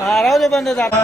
राहू दे बंद झाला.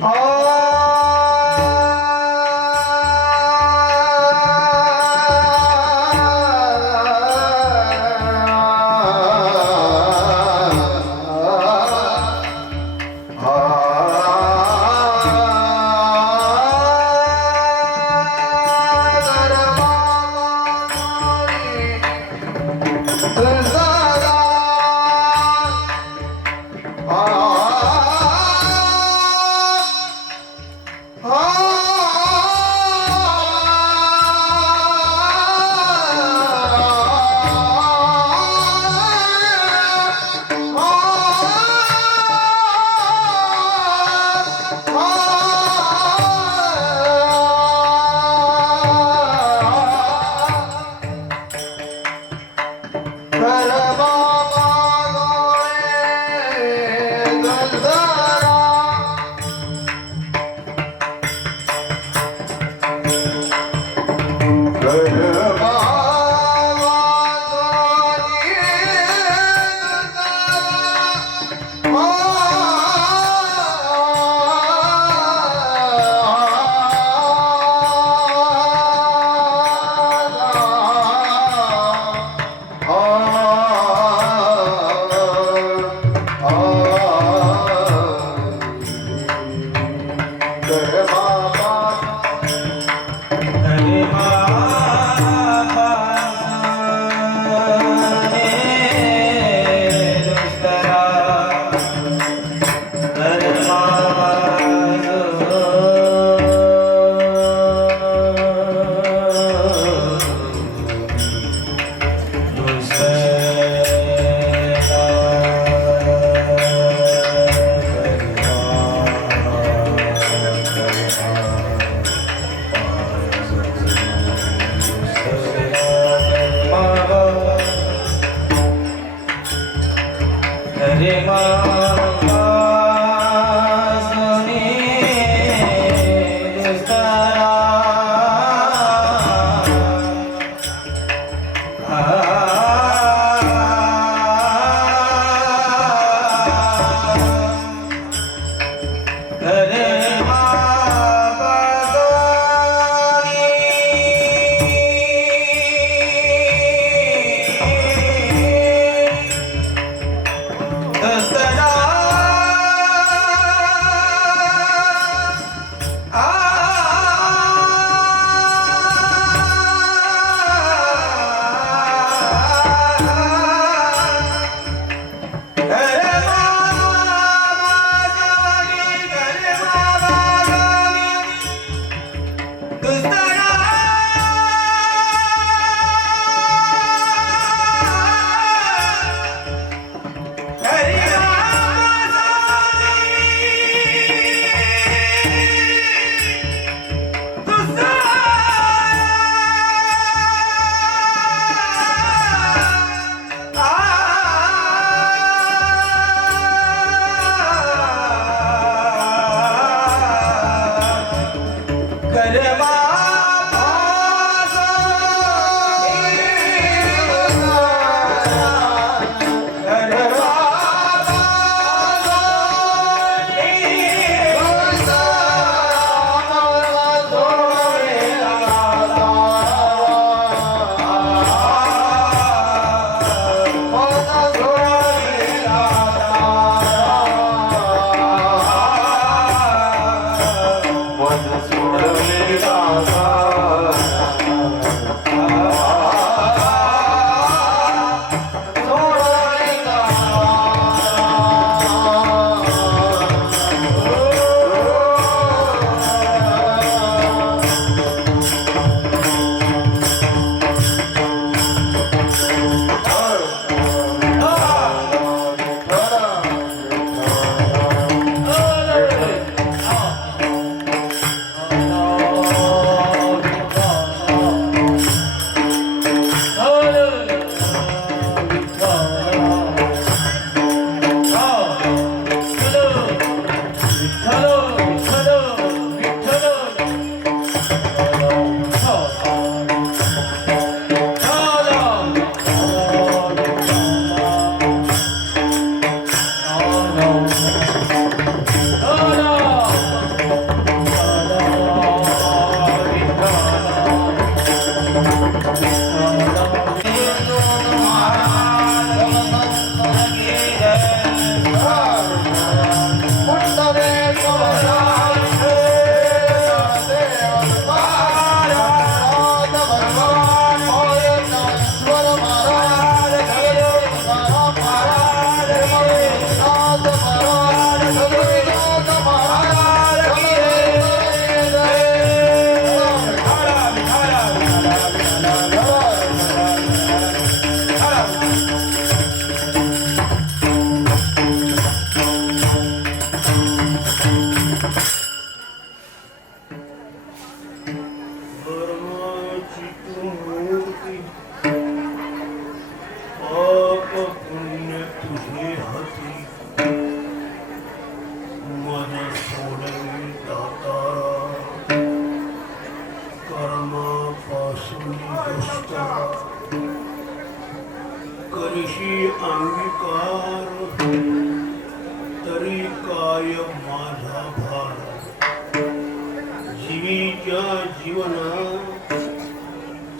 Oh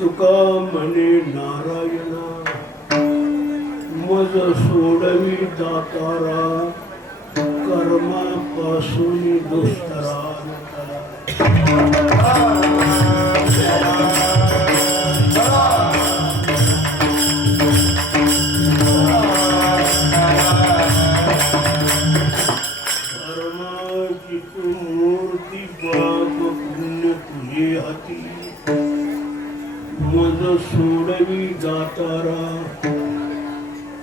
तुका म्हणे नारायणा मज सोडवी दातारा कर्मापासून दुष्टरा कर्माची तू मूर्ती बाप पुण्य तुझे हाती मज सोडवी जातारा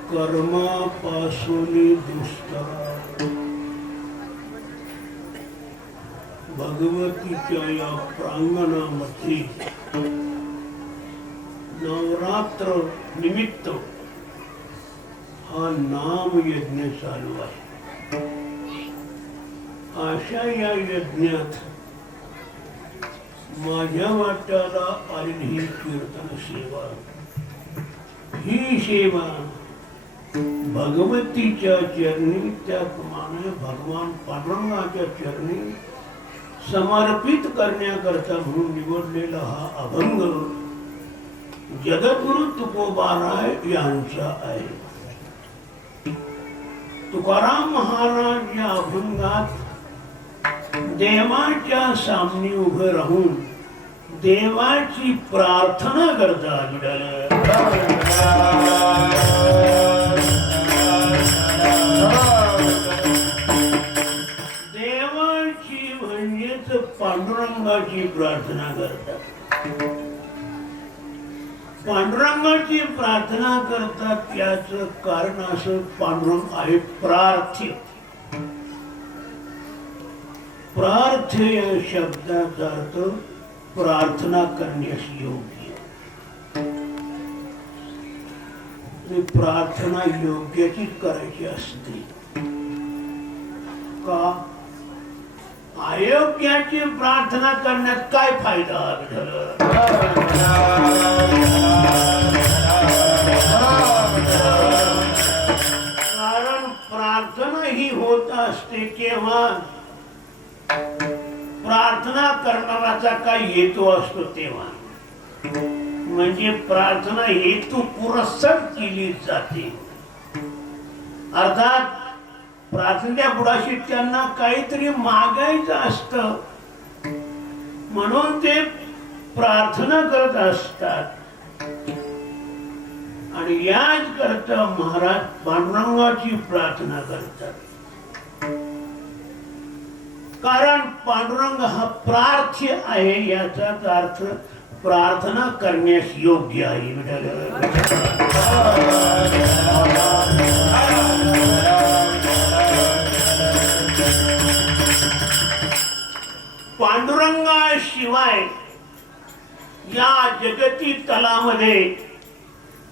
कर्मापासून दुष्टारा भगवतीच्या या प्रांगणामध्ये नवरात्र निमित्त हा नाम यज्ञ चालू आहे. अशा या यज्ञात माझ्या वाट्याला आलेली ही कीर्तन सेवा, ही सेवा भगवतीच्या चरणी, त्याप्रमाणे भगवान पांडुरंगाच्या चरणी समर्पित करण्याकरता म्हणून निवडलेला हा अभंग जगद्गुरु तुकोबाराय यांचा आहे. तुकाराम महाराज या अभंगात देवाच्या सामने उभं राहून देवाची प्रार्थना करतात. देवाची म्हणजेच पांडुरंगाची प्रार्थना करतात. पांडुरंगाची प्रार्थना करतात याचं कारण असं, पांडुरंग आहे प्रार्थ्य. प्रार्थ्य या शब्दाचा अर्थ प्रार्थना करण्यास योग्य. प्रार्थना योग्याचीच करायची असते का? अयोग्याची प्रार्थना करण्यात काय फायदा? कारण प्रार्थना ही होत असते केव्हा प्रार्थना करणाराचा काय हेतू असतो तेव्हा. म्हणजे प्रार्थना हेतू पुरस्सर केली जाते. अर्थात प्रार्थनेच्या बुडाशी त्यांना काहीतरी मागायचं असतं म्हणून ते प्रार्थना करत असतात. आणि याच करता महाराज पांडुरंगाची प्रार्थना करतात. कारण पांडुरंग हा प्रार्थ्य आहे, याचाच अर्थ प्रार्थना करण्यास योग्य आहे. पांडुरंगाशिवाय या जगती तलामध्ये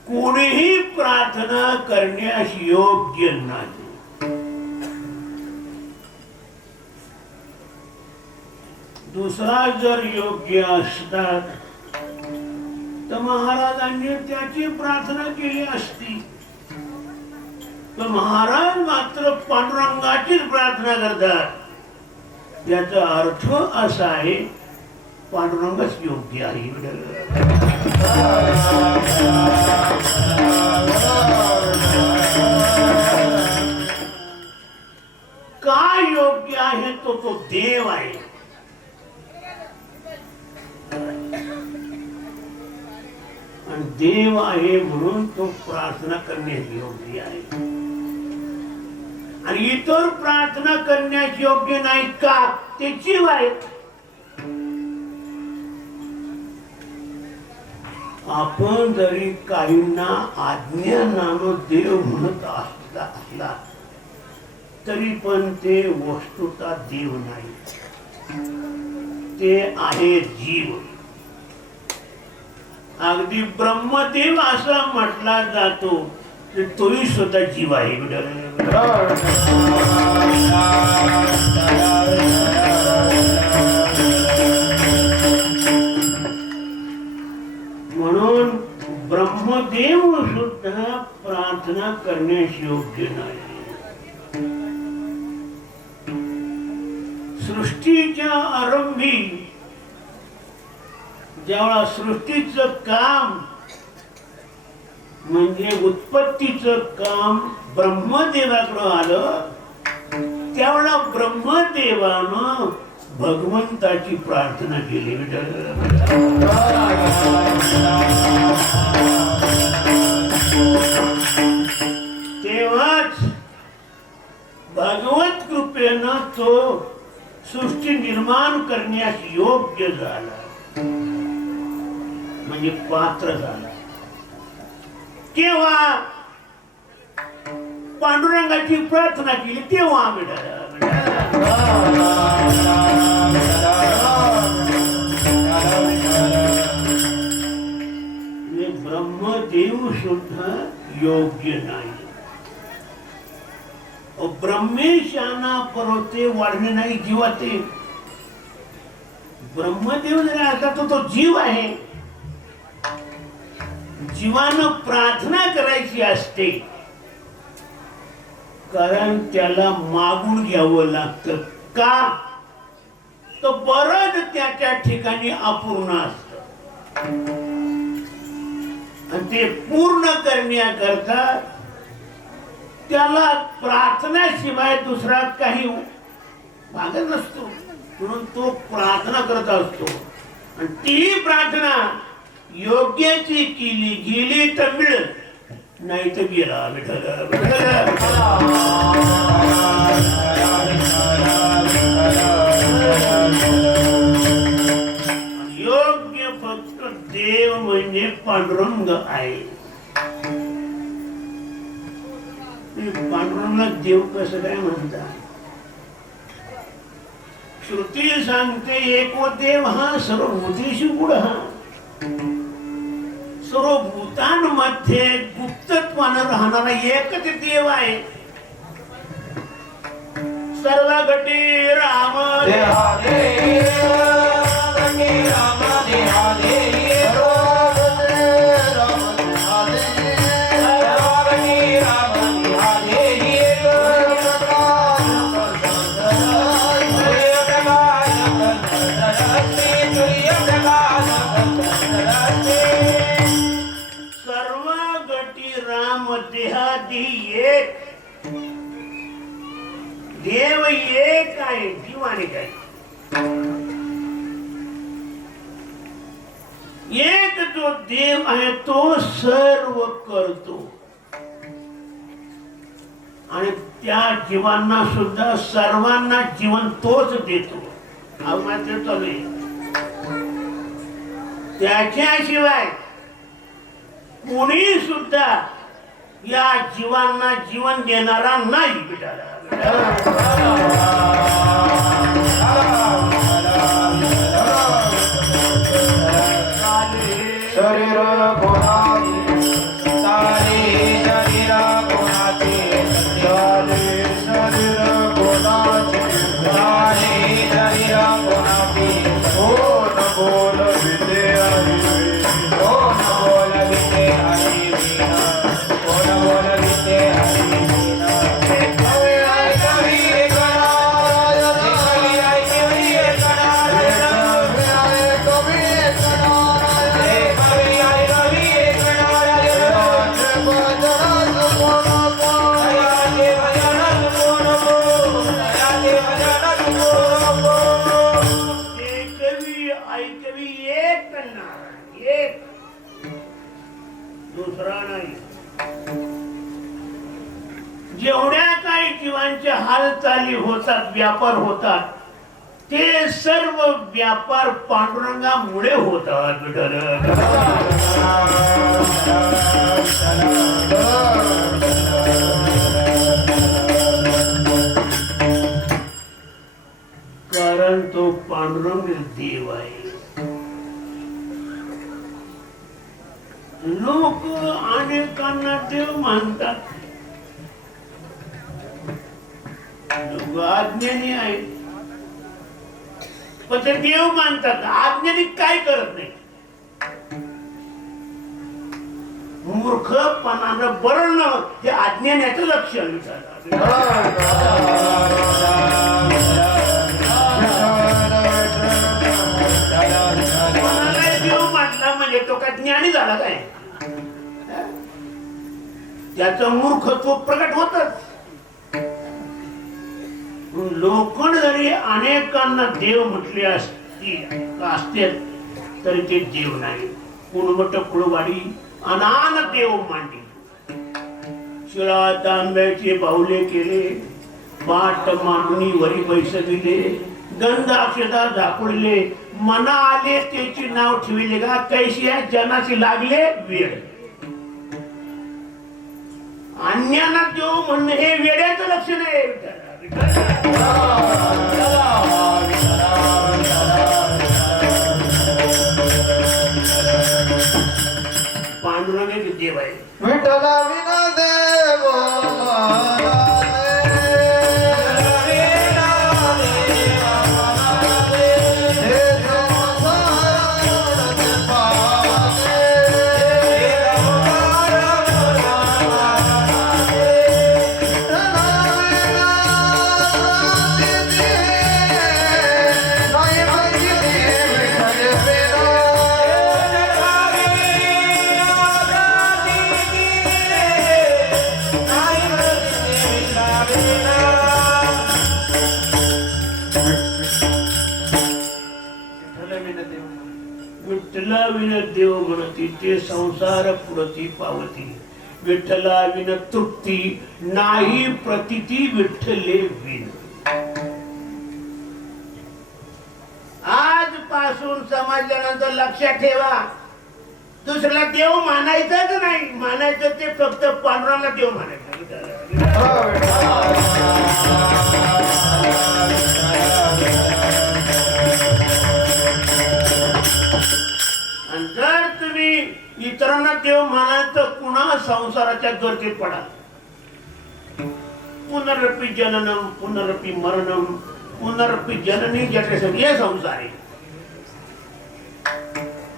कोणीही प्रार्थना करण्यास योग्य नाही. दुसरा जर योग्य असतात तर महाराजांनी त्याची प्रार्थना केली असती. तर महाराज मात्र पांडुरंगाचीच प्रार्थना करतात. याचा अर्थ असा आहे पांडुरंगच योग्य आहे. काय योग्य आहे तो देव आहे. आणि देव आहे म्हणून तो प्रार्थना करण्यास योग्य आहे. आणि इतर प्रार्थना करण्यास योग्य नाही का? त्याची वाईट. आपण जरी काहींना आज्ञा नाम देव म्हणत असला तरी पण ते वस्तुतः देव नाही, ते आहे जीव. अगदी ब्रह्मदेव असा म्हटला जातो तर तोही स्वतः जीव आहे. म्हणून ब्रह्मदेव सुद्धा प्रार्थना करण्यास योग्य नाही. सृष्टीच्या आरंभी जेव्हा सृष्टीचं काम म्हणजे उत्पत्तीचं काम ब्रह्मदेवाकडे आलं, त्यावेळेला ब्रह्मदेवानं भगवंताची प्रार्थना केली. तेव्हाच भगवत कृपेनं तो सृष्टी निर्माण करण्यास योग्य झाला, म्हणजे पात्र झाला. केव्हा पांडुरंगाची प्रार्थना केली तेव्हा ब्रह्मदेव सुद्धा योग्य नाही. ब्रह्मेशाना पर्वते वाढणे नाही जीवाते. ब्रह्मदेव जरी असला तर तो जीव आहे. जीवानं प्रार्थना करायची असते, कारण त्याला मागून घ्यावं लागतं. का तर बरंच त्याच्या ठिकाणी अपूर्ण असत आणि ते पूर्ण करण्याकरता त्याला प्रार्थनाशिवाय दुसरा काही भागत नसतो. म्हणून तो प्रार्थना करत असतो आणि ती प्रार्थना योग्याची केली गेली तर मिळेल, नाही तर गेला. योग्य फक्त देव म्हणजे पांडुरंग आहे. पांडुरंगाला देव कसं काय म्हणतात? श्रुती सांगते एको देव हा सर्वभूतेषु गुढः. सर्व भूतांमध्ये गुप्तत्वानं राहणारा एकच देव आहे. सर्व घटी राम एक. देव एक आहे, जीव आणि काय एक जो देव आहे तो सर्व करतो आणि त्या जीवांना सुद्धा सर्वांना जीवन तोच देतो. त्याच्याशिवाय कोणी सुद्धा या जीवांना जीवन देणारा नाही. शरीर कोणाचे शरीर कोणाचे शरीर कोणाचे शरीर कोणाचे कोण बोलविते हरी कोण बोलविते हरी कोण बोलविते हरी दुसरा नाही. जेवढ्या काही जीवांच्या हालचाली होतात, व्यापार होतात, ते सर्व व्यापार पांडुरंगामुळे होतात. कारण तो पांडुरंग देव आहे. लोक अनेकांना देव मानतात, अज्ञानी आहे पण ते देव मानतात. अज्ञानी काय करत नाही, मूर्खपणानं बळणं हे अज्ञानाचं लक्षण. देव म्हटला म्हणजे तो काय ज्ञानी झाला काय? त्याचं मूर्खत्व प्रकट होतच. लोखंड जरी अनेकांना देव म्हटले असते तरी ते देव नाही. कुणवट कुळवाडी अनान देव मांडी. शिळा तांब्याचे बाहुले केले, पाट मांडणी वरी पैसे दिले, गंध अक्षता झाकुळले, मना आले त्याची नाव ठेवले का कैशी आहे जनाची लागले वेळ. अन्याना देव म्हणणे हे वेड्याचं लक्षण आहे. पांडुरंग एक देव आहे. विठ्ठला विना देव विठ्ठला विन देव म्हणती ते संसार पुरती पावती. विठ्ठला विन तृप्ती नाही प्रतिती विठ्ठले विन. आजपासून समजल्यानंतर लक्षात ठेवा, दुसऱ्याला देव मानायचं का नाही मानायचं ते फक्त पांडुरंगाला देव मानायचं. आणि जर तुम्ही इतरांना देव म्हणाल तर पुन्हा संसाराच्या गर्दीत पडा. पुनरपी जननम पुनरपी मरणम पुनरपी जननी जठे हे संसार आहे.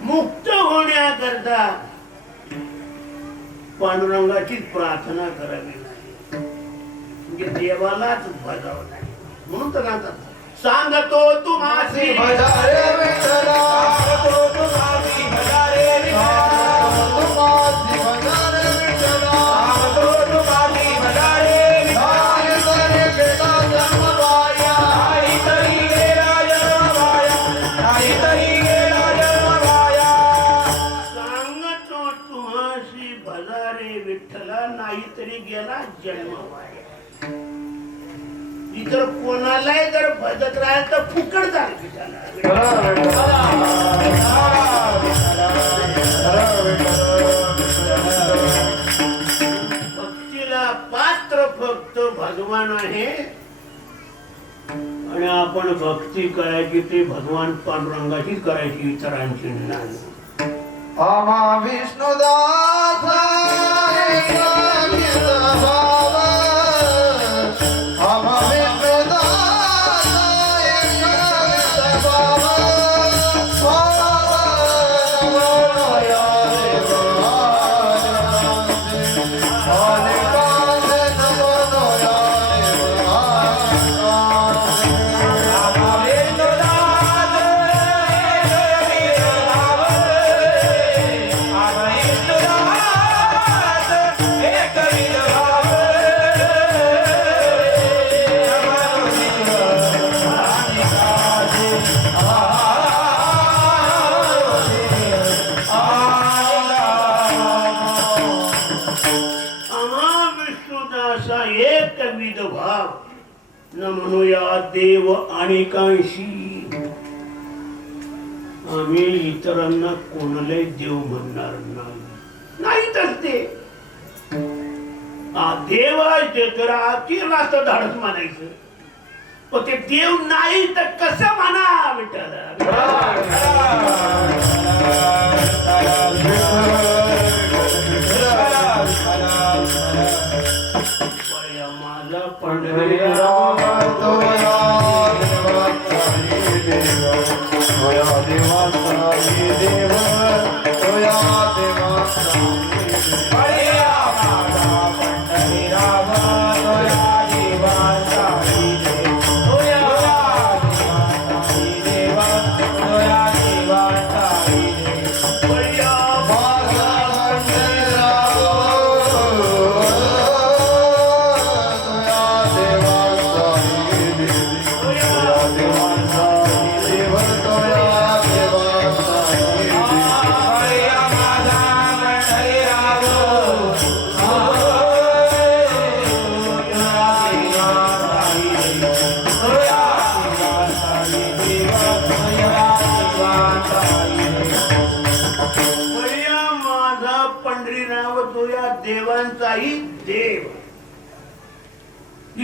मुक्त होण्याकरता पांडुरंगाचीच प्रार्थना करावी नाही, म्हणजे देवालाच भजावं नाही. म्हणून तर म्हणतात सांगतो तुम्हासी भजारे विठ्ठला, सांगतो तुम्हासी भजारे विठ्ठला, तुम्हासी भजारे विठ्ठला, सांगतो तुम्हासी भजारे विठ्ठला. तरी गेला जन्म वाया, तरी गेला जन्म वाया, तरी गेला जन्म वाया. सांगतो तुम्हासी भजारे विठ्ठला, नाहीतरी गेला जन्म वाया. इतर कोणालाही जर भजत राहील तर फुकट जाईल. भक्तीला पात्र फक्त भगवान आहे आणि आपण भक्ती करायची ते भगवान पांडुरंगाची करायची, इतरांची नाही. आम्हा विष्णुदास न म्हणूया देव अनेकांशी. आम्ही इतरांना कोणालाही देव म्हणणार नाही असते. देव आहे तर असं धाडस मानायचं, पण ते देव नाही तर कसं म्हणा विठ्ठला. माझा पंढरी भैया माझा पंढरीनाथ तो या देवांचाही देव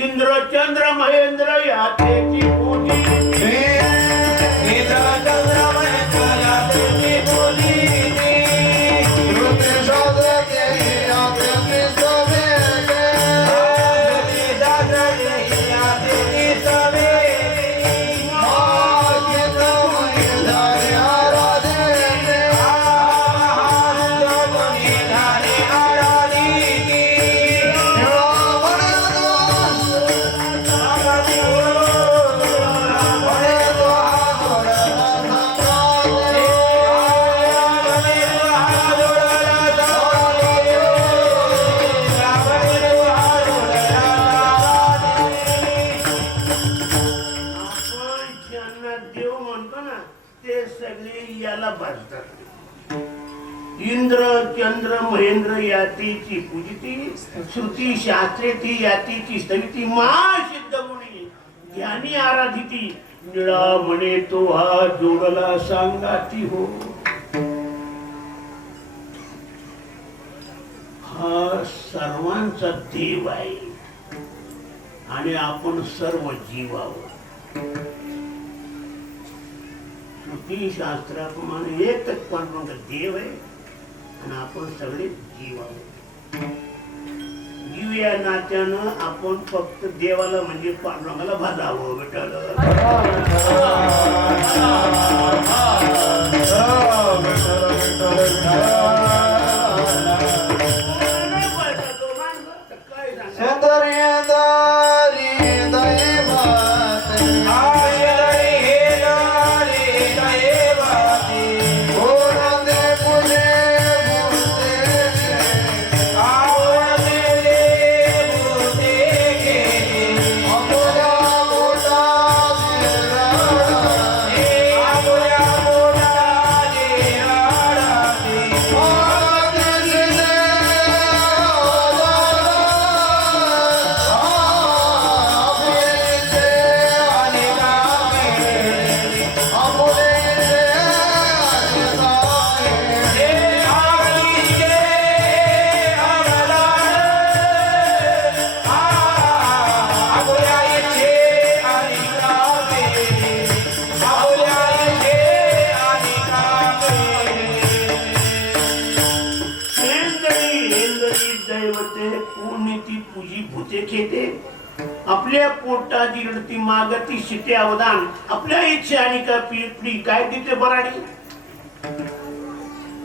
इंद्र चंद्र महेंद्र यातेची पूजी इंद्र चंद्र महेंद्र यातीची पूजिती श्रुती शास्त्रे ती यातीची स्तविती महासिद्ध गुणी ज्ञानी आराधिती निळा म्हणे तो हा जोडला सांगाती हो. हा सर्वांचा देव आहे आणि आपण सर्व जीव आहोत. श्रुती शास्त्राप्रमाणे एकच पांडुरंग देव आहे आणि आपण सगळे जीव आहोत. जीव या नात्यानं आपण फक्त देवाला म्हणजे पांडुरंगाला भाजावं विठ्ठल. आपल्या पोटाची रडती मागती शिते अवदान आपल्या इच्छे आणि का पिपडी काय तिथे बराडी.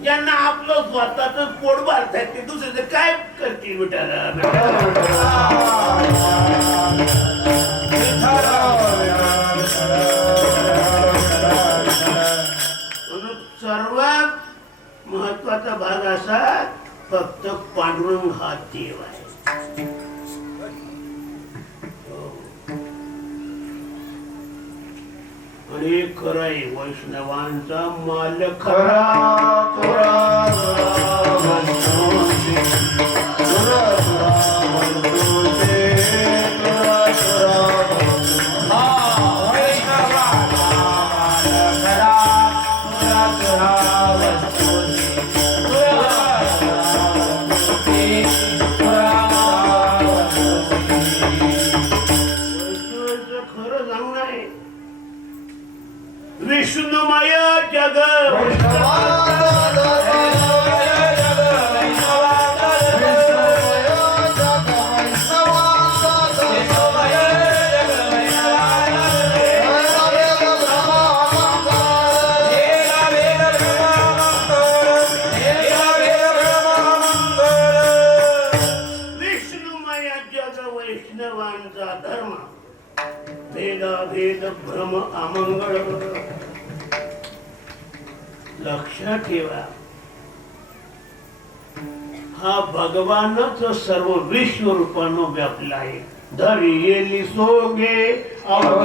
ज्यांना आपलं स्वतःच पोट भरतायत ते दुसरे काय करतील विठाला. सर्वात महत्वाचा भाग असा फक्त पांडुरंग हा देव आहे. आणि खराय वैष्णवांचा माल खरा तुरा विष्णुमय जग विष्णुमय जग वैष्णवांचा धर्म भेद भ्रम अमंगळ. लक्षात ठेवा हा भगवानच सर्व विश्व रूपानं व्यापला आहे. धरियेली सोगे Oh,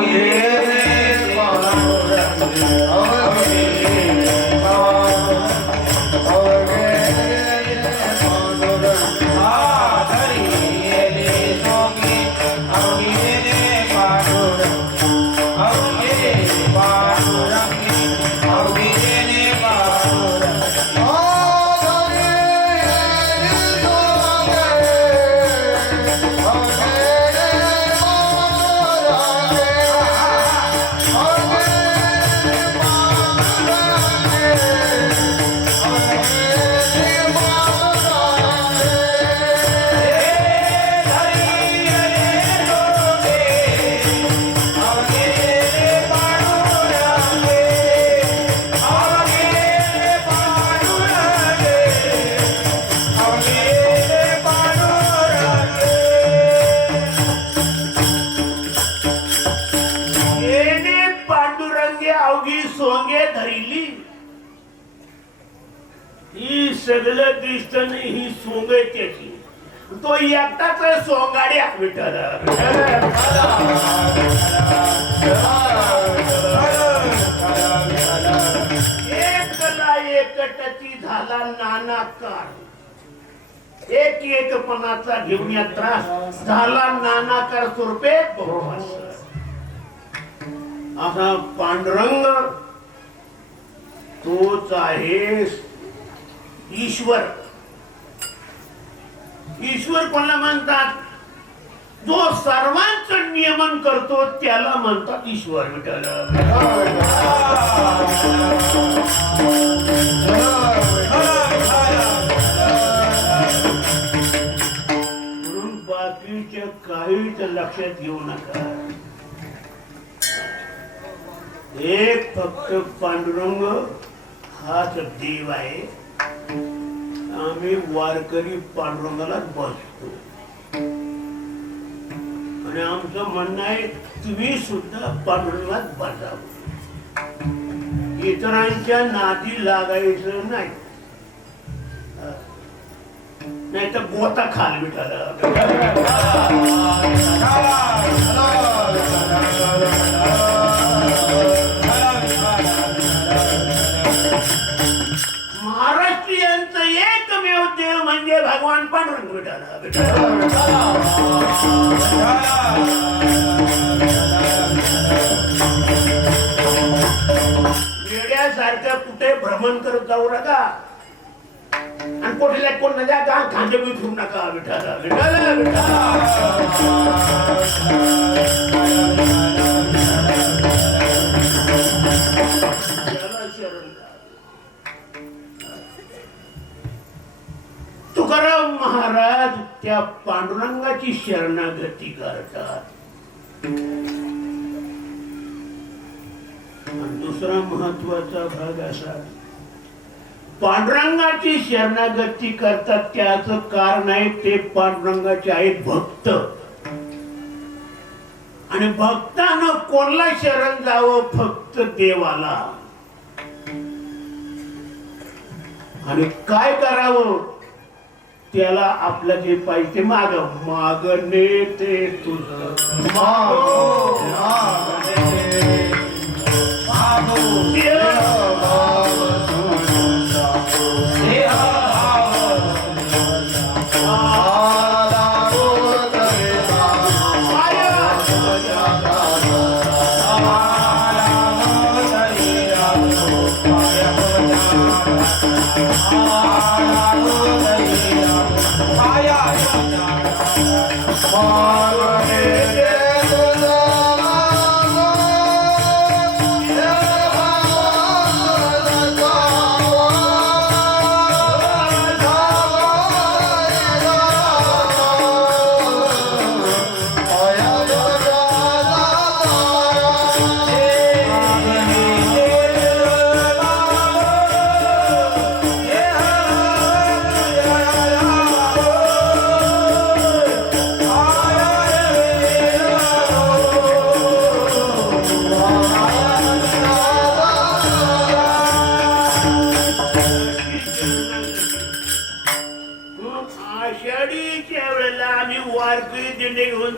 सोंगे धरिली ही सगळं दिसत नाही ही सोंग आहे त्याची तो एकटाच सोंगाड्या विठ्ठल एकला एकटाची झाला नानाकार एक एकपणाचा घेऊन या त्रास झाला नानाकार स्वरूपे असा पांडुरंग तोच आहे ईश्वर. ईश्वर कोणाला म्हणतात? जो सर्वांचं नियमन करतो त्याला म्हणतात ईश्वर. विठ्ठल म्हणून बाकीच्या काहीच लक्षात घेऊ नका. एक फक्त पांडुरंग हाच देव आहे. आम्ही वारकरी पांडुरंगालाच बसतो आणि आमचं म्हणणं आहे तुम्ही सुद्धा पांडुरंगात बसावं. इतरांच्या नादी लागायचं नाही, नाही तर गोता खाल विठाला. महाराष्ट्रीयांचं एकमेव देव म्हणजे भगवान पांडुरंग विठाला. वेड्यासारखं कुठे भ्रमण करत जाऊ नका आणि कुठल्या कोण नद्या गाव खांदे फिरू नका. विठाला विठाला विठाला तुकाराम महाराज त्या पांडुरंगाची शरणागती करतात. दुसरा महत्वाचा भाग असा पांडुरंगाची शरणागती करतात त्याचं कारण आहे ते पांडुरंगाचे आहेत भक्त आणि भक्तानं कोणला शरण जावं? फक्त देवाला. आणि काय करावं? त्याला आपलं जे पाहिजे मागणे ते तुझं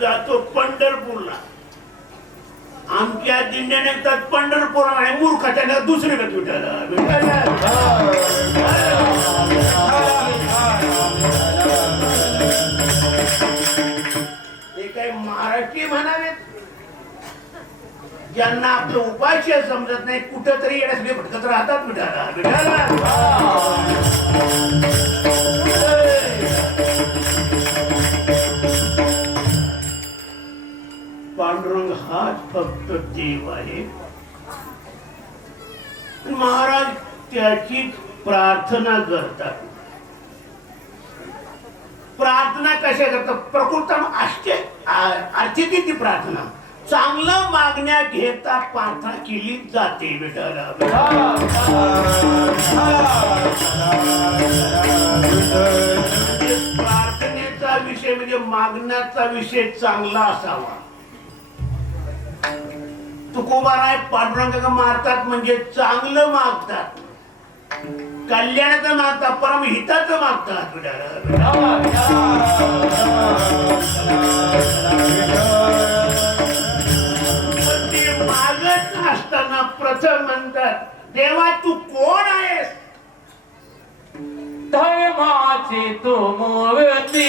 जातो पंढरपूरला. आमच्या दिंड्या निघतात पंढरपूर आणि मूर्खाच्या दुसरे विठाला. ते काही महाराष्ट्रीय म्हणावेत ज्यांना आपलं उपास्य समजत नाही कुठं तरी येण्यासाठी भटकत राहतात. विठाला विठाला पांडुरंग हाच फक्त देव आहे. महाराज त्याची प्रार्थना करतात. प्रार्थना कशा करतात? प्रकृतम अर्थित ती प्रार्थना चांगलं मागण्या घेता प्रार्थना केली जाते. बेटाला प्रार्थनेचा विषय म्हणजे मागण्याचा विषय चांगला असावा. तुकोबाराय पांडुरंग मारतात म्हणजे चांगलं मागतात, कल्याणाचं मागतात, परमहिताचं मागतात. ते मागत असताना प्रथम म्हणतात, देवा तू कोण आहेस? धर्माची तू मूर्ती,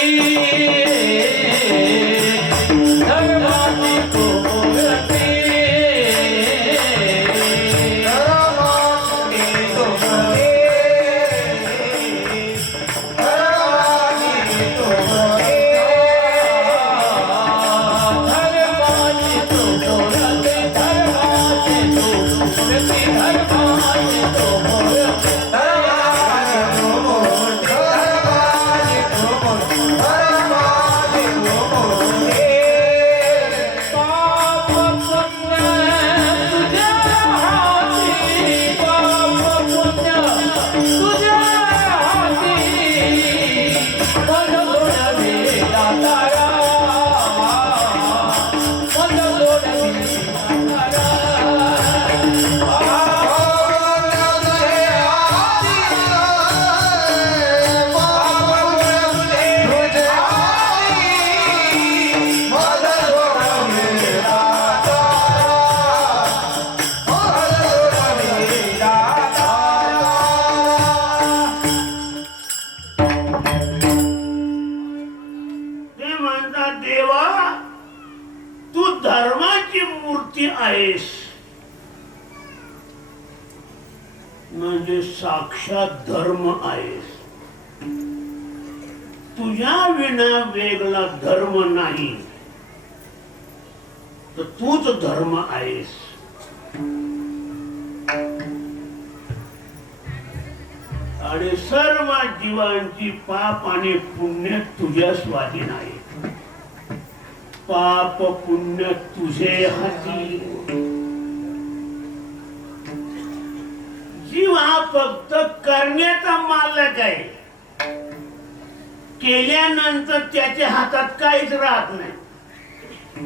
धर्माची तू मूर्ती, म्हणजे साक्षात धर्म आहेस. तुझ्या विना वेगळा धर्म नाही, तर तूच धर्म आहेस. आणि सर्व जीवांची पाप आणि पुण्य तुझ्या स्वाधीन आहे. पाप पुण्य तुझे हाती. जीव हा फक्त करण्याचा मालक आहे. केल्यानंतर त्याच्या हातात काहीच राहत नाही.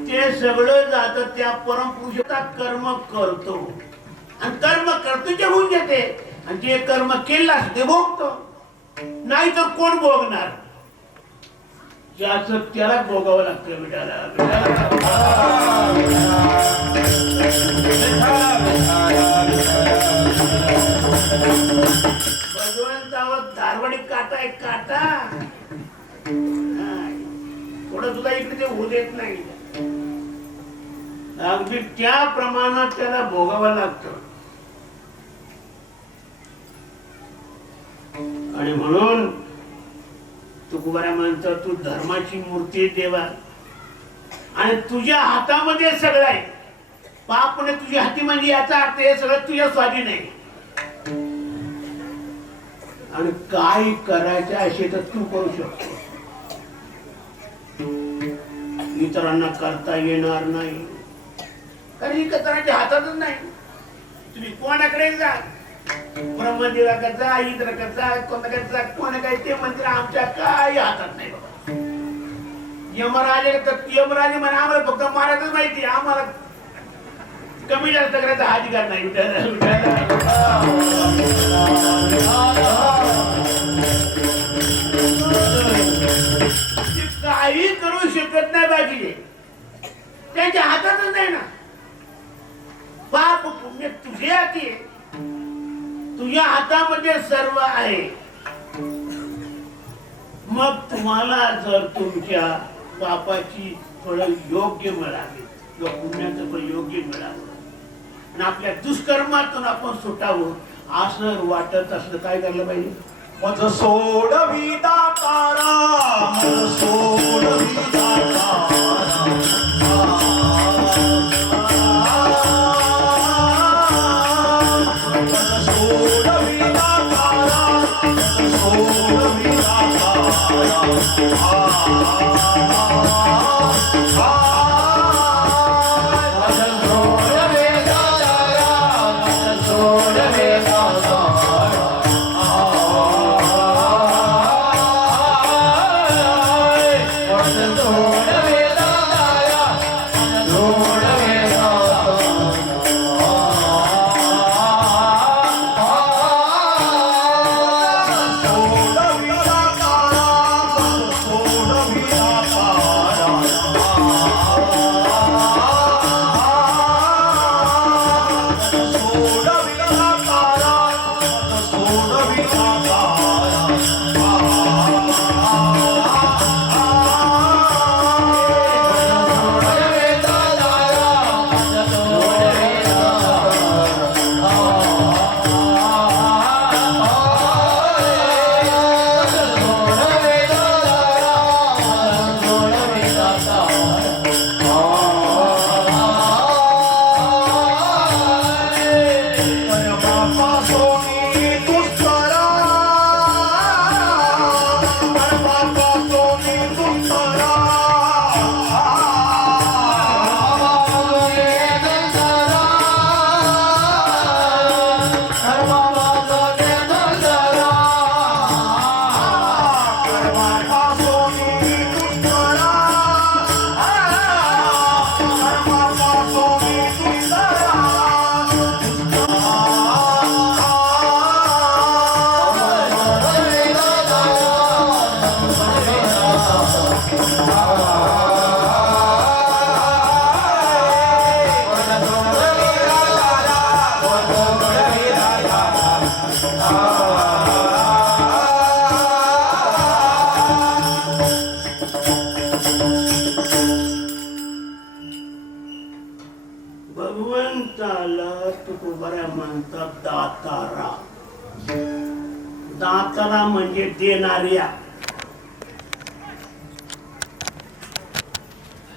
ते सगळं जात त्या परमपुरुषाचा कर्म करतो आणि कर्म कर्तृत्व होऊन घेते. आणि जे कर्म केलं ते भोगतो. नाही तर कोण भोगणार? ज्याचं त्याला भोगावं लागतं. भगवंतावर धारवडी काटा आहे, काटा. थोडं सुद्धा इकडे ते होऊ देत नाही. अगदी त्या प्रमाणात त्याला भोगावं लागतं. आणि म्हणून तुकोबारा म्हणतो, तू धर्माची मूर्ती देवा आणि तुझ्या हातामध्ये सगळं आहे. पाप म्हणजे तुझ्या हाती, म्हणजे याचा अर्थ हे सगळं तुझ्या स्वाधीन आहे. आणि काय करायचं असे तर तू करू शकतो. इतरांना करता येणार नाही, कारण इतरांच्या हातातच नाही. तुम्ही कोणाकडे जा, ब्रह्मदेवाकडे जा, इंद्राकडे जा, कोणाकडे जा, कोणा काय ते मंदिर आमच्या काही हातात नाही बाबा. यमराजे यमराजे म्हणा आम्हाला फक्त महाराजच माहिती, आम्हाला कमी जास्त करायचा अधिकार नाही. काही करू शकत नाही बाकीचे, त्यांच्या हातातच नाही ना. पाप पुण्य तुझे हाती, तुझ्या हातामध्ये सर्व आहे. मग तुम्हाला जर तुमच्या पापाची फळ योग्य मिळाली किंवा पुण्याचं फळ योग्य मिळालं आणि आपल्या दुष्कर्मातून आपण सुटावं असं वाटत असलं, काय करायला पाहिजे? मज सोडविता तारा, मज सोडविता तारा, मज सोडविता तारा, मज सोडविता तारा. भगवंताला तुकोबारा म्हणतात दातारा. दातारा म्हणजे देणाऱ्या,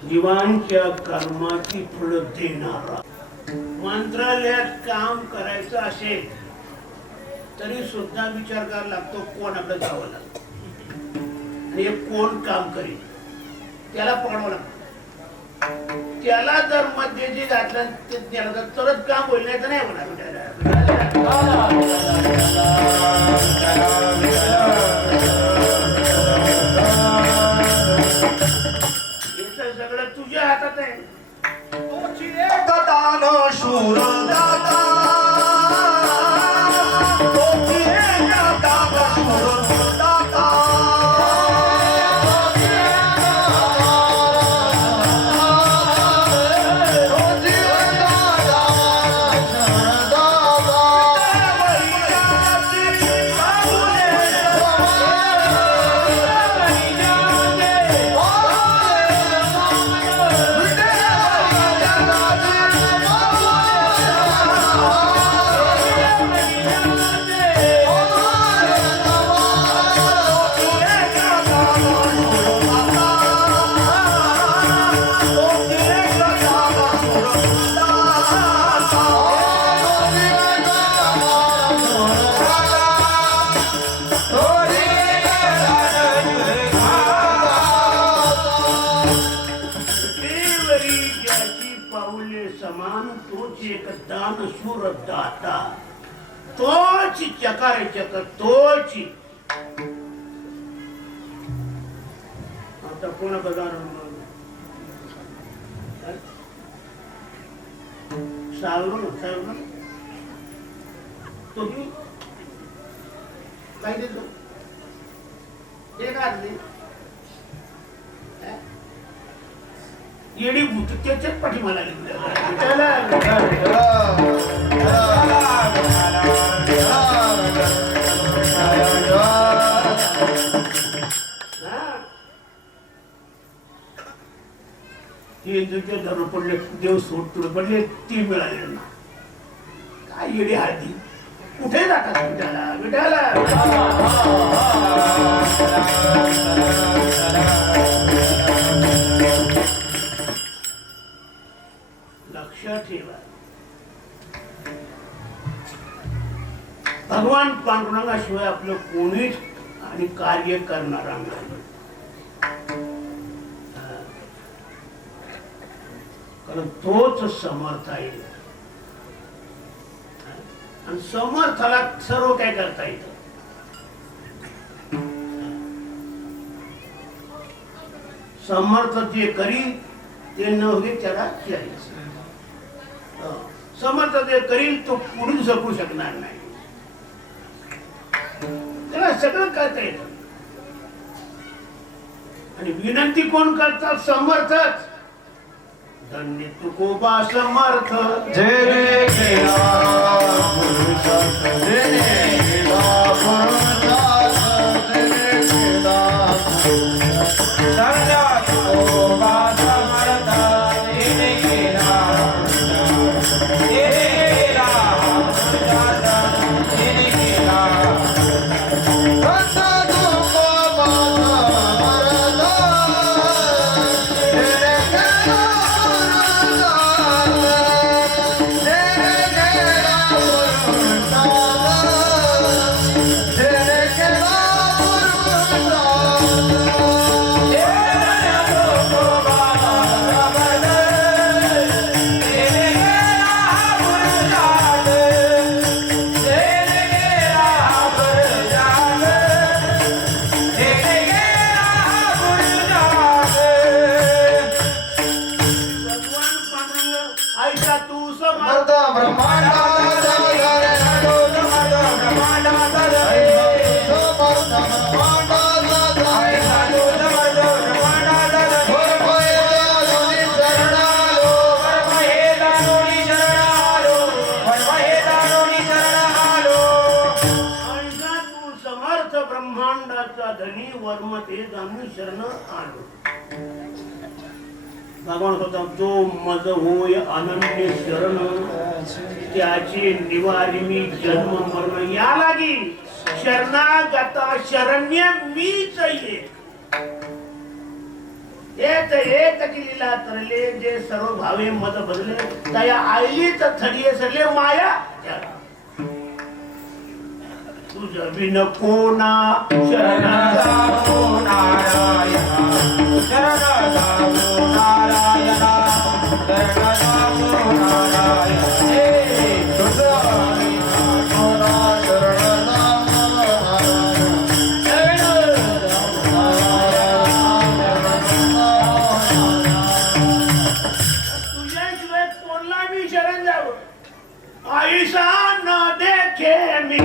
जीवांच्या कर्माची फळ देणारा. मंत्रालयात काम करायचं असेल तरी सुद्धा विचार करायला लागतो कोणाकडे जावं लागतं आणि हे कोण काम करेल त्याला पकडावं लागतं. त्याला जर मध्यजी घातलं त्याला जर तरच काम होईल, नाही तर नाही होणार. हे सगळं तुझ्या हातात आहे. तोची एक दान शूर दाता, तोची एक दान शूर दाता. समान तोच एक दान शूर दाता, तोच चकार चक तोच. आता कोणा बघा सावरून तुम्ही काय देतो ते का येडी भूत त्याच्याच पाठीमाला धरून पडले, देव सोड तुड पडले, ती मिळाले ना. काय येडी हळदी कुठे जातात विठाला विठाला. लक्षात ठेवा, भगवान पांडुरंगाशिवाय आपलं कोणीच आणि कार्य करणारा नाही. कारण तोच समर्थ आहे आणि समर्थाला सर्व काय करता येतं. समर्थ जे करी ते नव्हे त्याला चाळीस. समर्थ जे करील तो पुढे जगू शकणार नाही, त्याला सगळं करता येतं. आणि विनंती कोण करतात? समर्थच. धन्य तुकोबा समर्थ. जेने केला पुरुषार्थ, जेने केला पुरुषार्थ, जेने केला सर्जा तुकोबा समर्थ, जेने केला पुरुषार्थ, जेने केला पुरुषार्थ, जेने केला. रथ तुकोबा समर्थ, जेने केला पुरुषार्थ, जेने केला पुरुषार्थ. देवाचा धनी वर्म ते जाणून शरण आलो. भगवान होता जो मज होय अनन्य शरण त्याचे निवारी मी जन्म मरण या लागी शरणागता शरण्य मीच एक लीला तरले जे सर्व भावे मज बदले त्या आईलीच थडिये सरले माया तुझ बिन कोणा शरणाचा तुझ्याशिवाय कोणला मी शरण जावं आईसा न देखे मी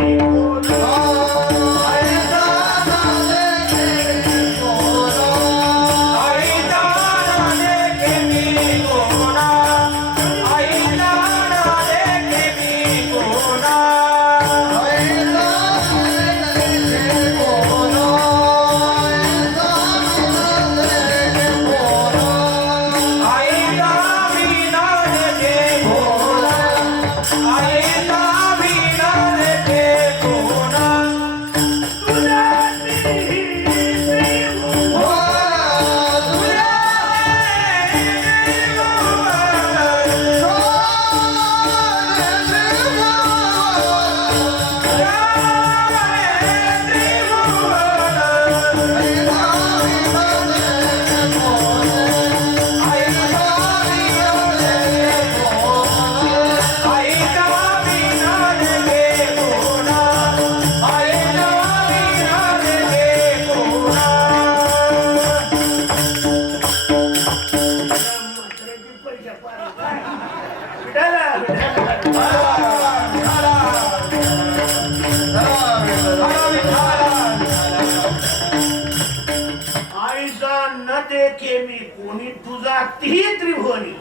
मी कोणी तुझा ती त्रिभुवनी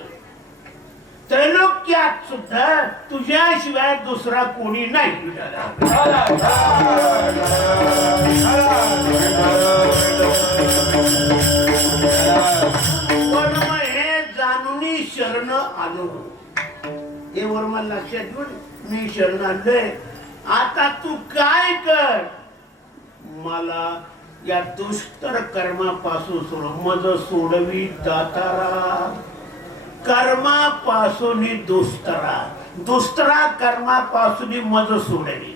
त्रैलोक्यात सुद्धा तुझ्याशिवाय दुसरा कोणी नाही. वर्म हे जाणून शरण आलो हे वर्म लक्षात घेऊन मी शरण आलोय. आता तू काय कर मला या दुष्टर कर्मापासून सोड मज सोडवी दातारा कर्मापासून दुष्टरा दुष्टरा कर्मापासून मज सोडवी.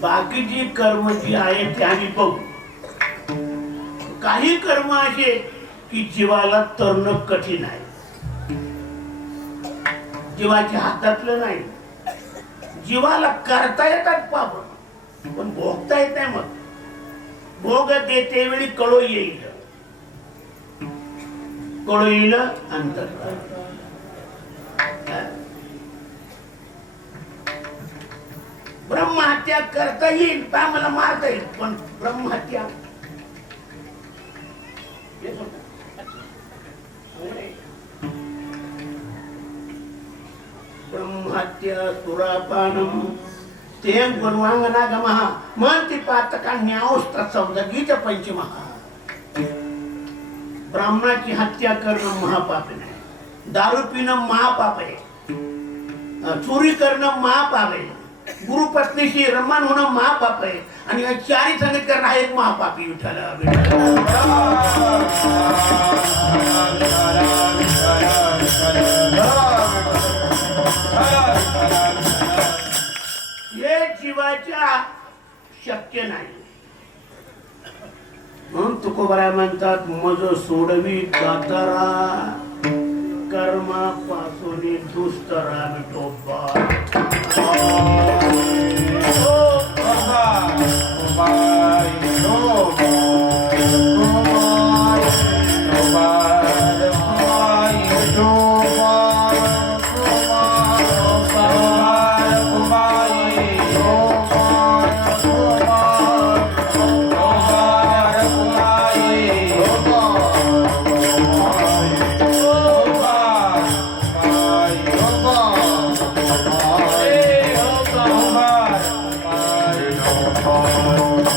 बाकीची कर्म जी आहे त्याने बघू. काही कर्म असे की जीवाला तरणं कठीण आहे जीवाच्या हातातलं नाही. जीवाला करता येतात पाप पण भोगता येत नाही. मग भोग देते वेळी कळो येईल अंतर. ब्रह्महत्या करता येईल का मला मारता येईल पण ब्रह्महत्या ब्रह्महत्या सुरापानम ते गुणवांगनागमः मंति पातका न्यावस्त्र सौदगीच पंचमहा. ब्राह्मणाची हत्या करणं महापाप नाही. दारू पिणं महापाप आहे. चोरी करणं महापाप आहे. गुरुपत्नीशी रमण होणं महापाप आहे. आणि या चारी संगत करणं हा एक महापाप आहे. हे जीवाच्या शक्य नाही. म्हणून तुकोबराय म्हणतात मज सोडवी दातारा कर्मापासून दुष्टरा विठोबा.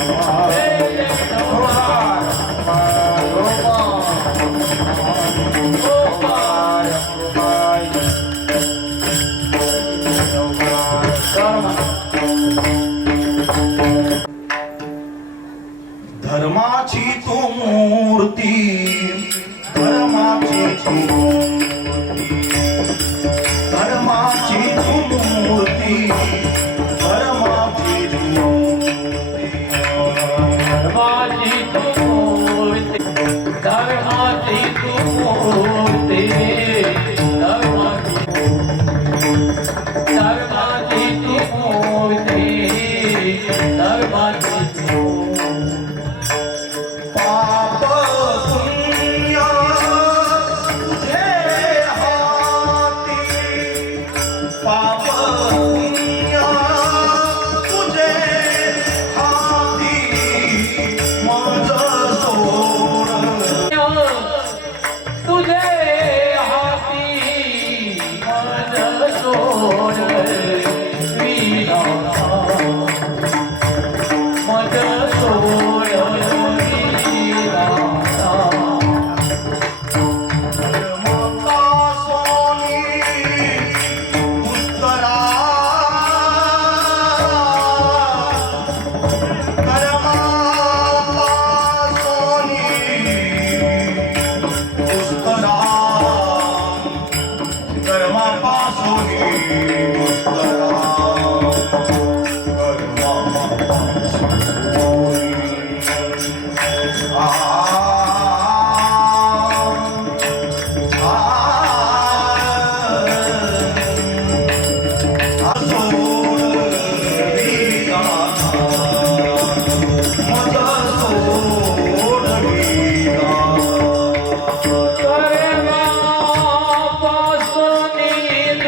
Oh धर्माची तू मूर्ती धर्माची तू धर्माची तू मूर्ती धर्माची तू धर्माची तू मूर्ती धर्माची तू मूर्ती धर्माची तू मूर्ती धर्माची तू पाप पुण्य तुझे हाती पाप पुण्य तुझे हाती माझ सोड तुझे हाती मन सोड विना मन सोड विना धर्मका सोनी पुष्करा धर्मका सोनी पुष्करा धर्मापासोनी पुष्करा कर्मापासूनी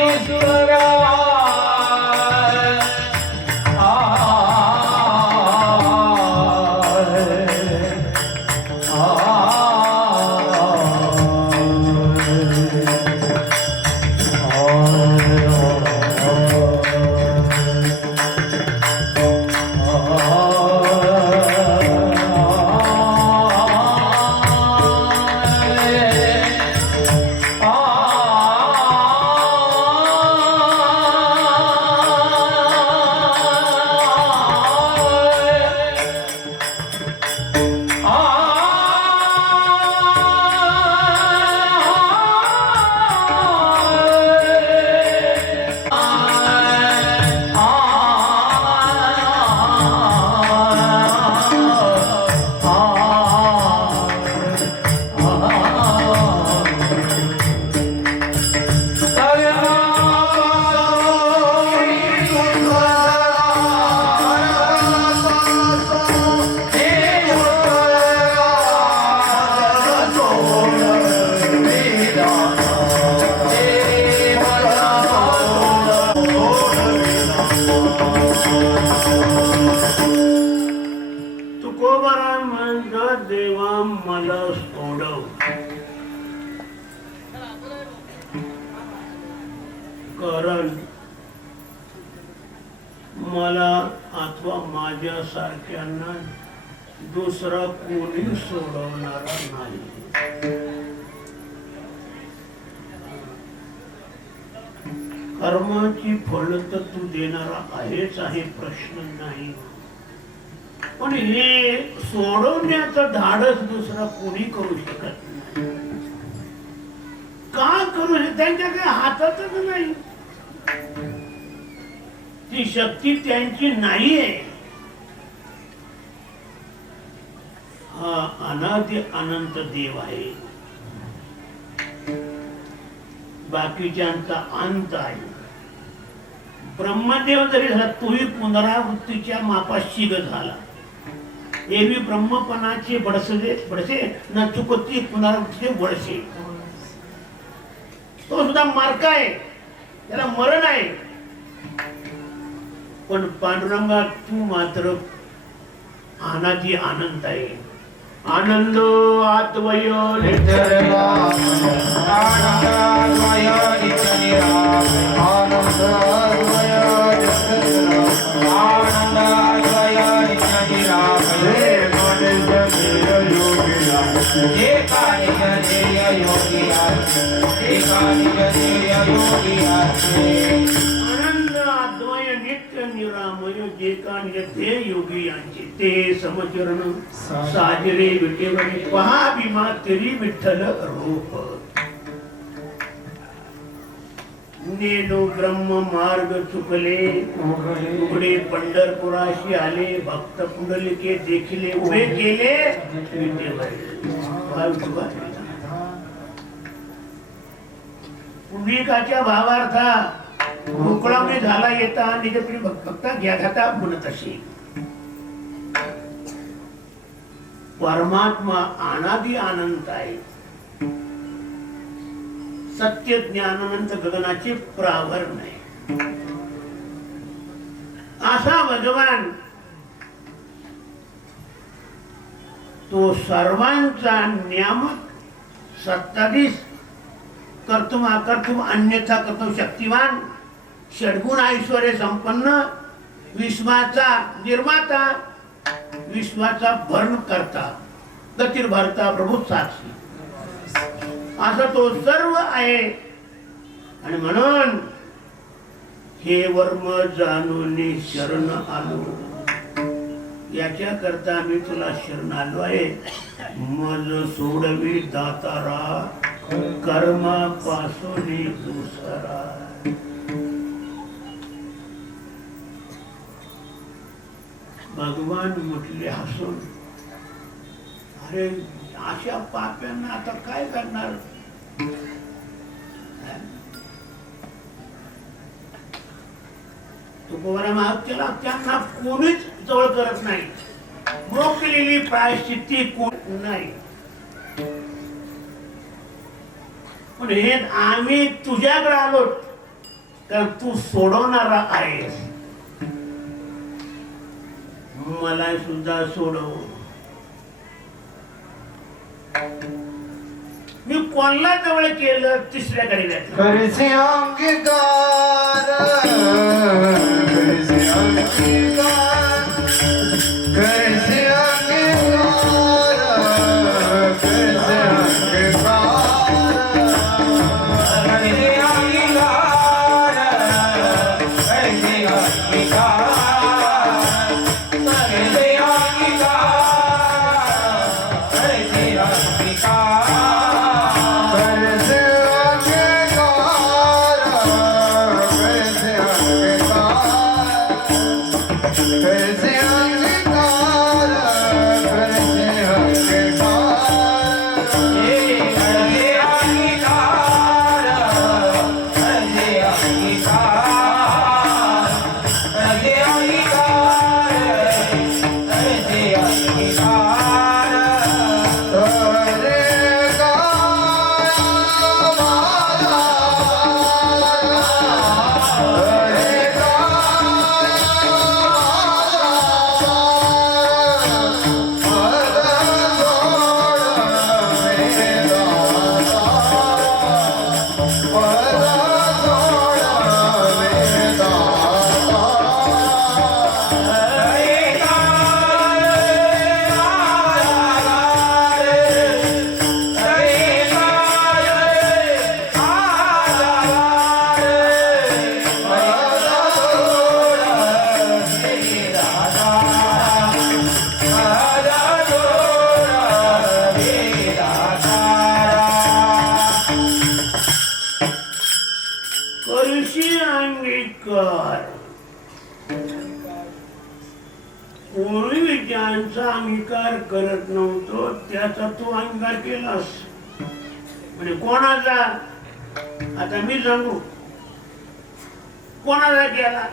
दुष्करा तुकोबाराय म्हणतात देवा मला सोडव कारण मला अथवा माझ्या सारख्यांना दुसरा कोणी सोडवणारा नाही. कर्माची फळ तर तू देणारा आहेच आहे, प्रश्न नाही. पण हे सोडवण्याचं धाडस दुसरा कोणी करू शकत नाही. का करू शकत? त्यांच्या काही हातातच नाही, ती शक्ती त्यांची नाहीये. हा अनादि अनंत देव आहे, बाकीच्यांचा अंत आहे. ब्रह्मदेव जरी झाला तोही पुनरावृत्तीच्या मापात शिग झाला. एरवी ब्रह्मपणाचे बडसे न चुकती पुनरावृत्तीचे वळसे. तो सुद्धा मार्का आहे, त्याला मरण आहे. पण पांडुरंगा तू मात्र अनादि आनंद आहे. आनंद आत्मय आनंद अद्वय नित्य निरामय जे कान येथे योगी यांचे ते समचरण साजरे विटेवरी पहा भीमा तरी विठ्ठल रूप नेनो ब्रह्म मार्ग चुकले उघडे पंढरपुराशी आले भक्त पुंडलिके देखिले उभे केले विटेवरी पुंडलिकाच्या भावार्था मोकळावणी झाला येता निजप्री भक्त घ्या घाता म्हणत असे परमात्मा अनादि अनंत आहे सत्य ज्ञानानंत गगनाचे प्रावर नाही असा भगवान तो सर्वांचा नियामक सत्ताधीश कर्तुम अकर्तुम अन्यथा कर्तुम शक्तिवान षडगुण ऐश्वर्य संपन्न विश्वाचा निर्माता विश्वाचा भरण करता गतीर भरता प्रभू साक्षी असा तो सर्व आहे आणि म्हणून हे वर्म जाणून शरण आलो याच्या करता मी तुला शरण आलो आहे मज सोडवी दातारा कर्मापासून दुसरा भगवान म्हटले हसून अरे अशा पाप्यांना आता काय करणार तुकोबारा महाराज केला त्यांना कोणीच जवळ करत नाही मोकलेली प्रायश्चित्ती कोण नाही पण हे आम्ही तुझ्याकडे आलो तर तू सोडवणारा आहेस मला सुद्धा सोडव मी कोणला जवळ केलं तिसऱ्याकडे व्याख्या करसे अंगीकार करसे अंगीकार करसे अंगीकार करसे अंगीकार पूर्वी ज्यांचा अंगीकार करत नव्हतो त्याचा तू अंगीकार केलास म्हणजे कोणाचा आता मी सांगू कोणाचा केला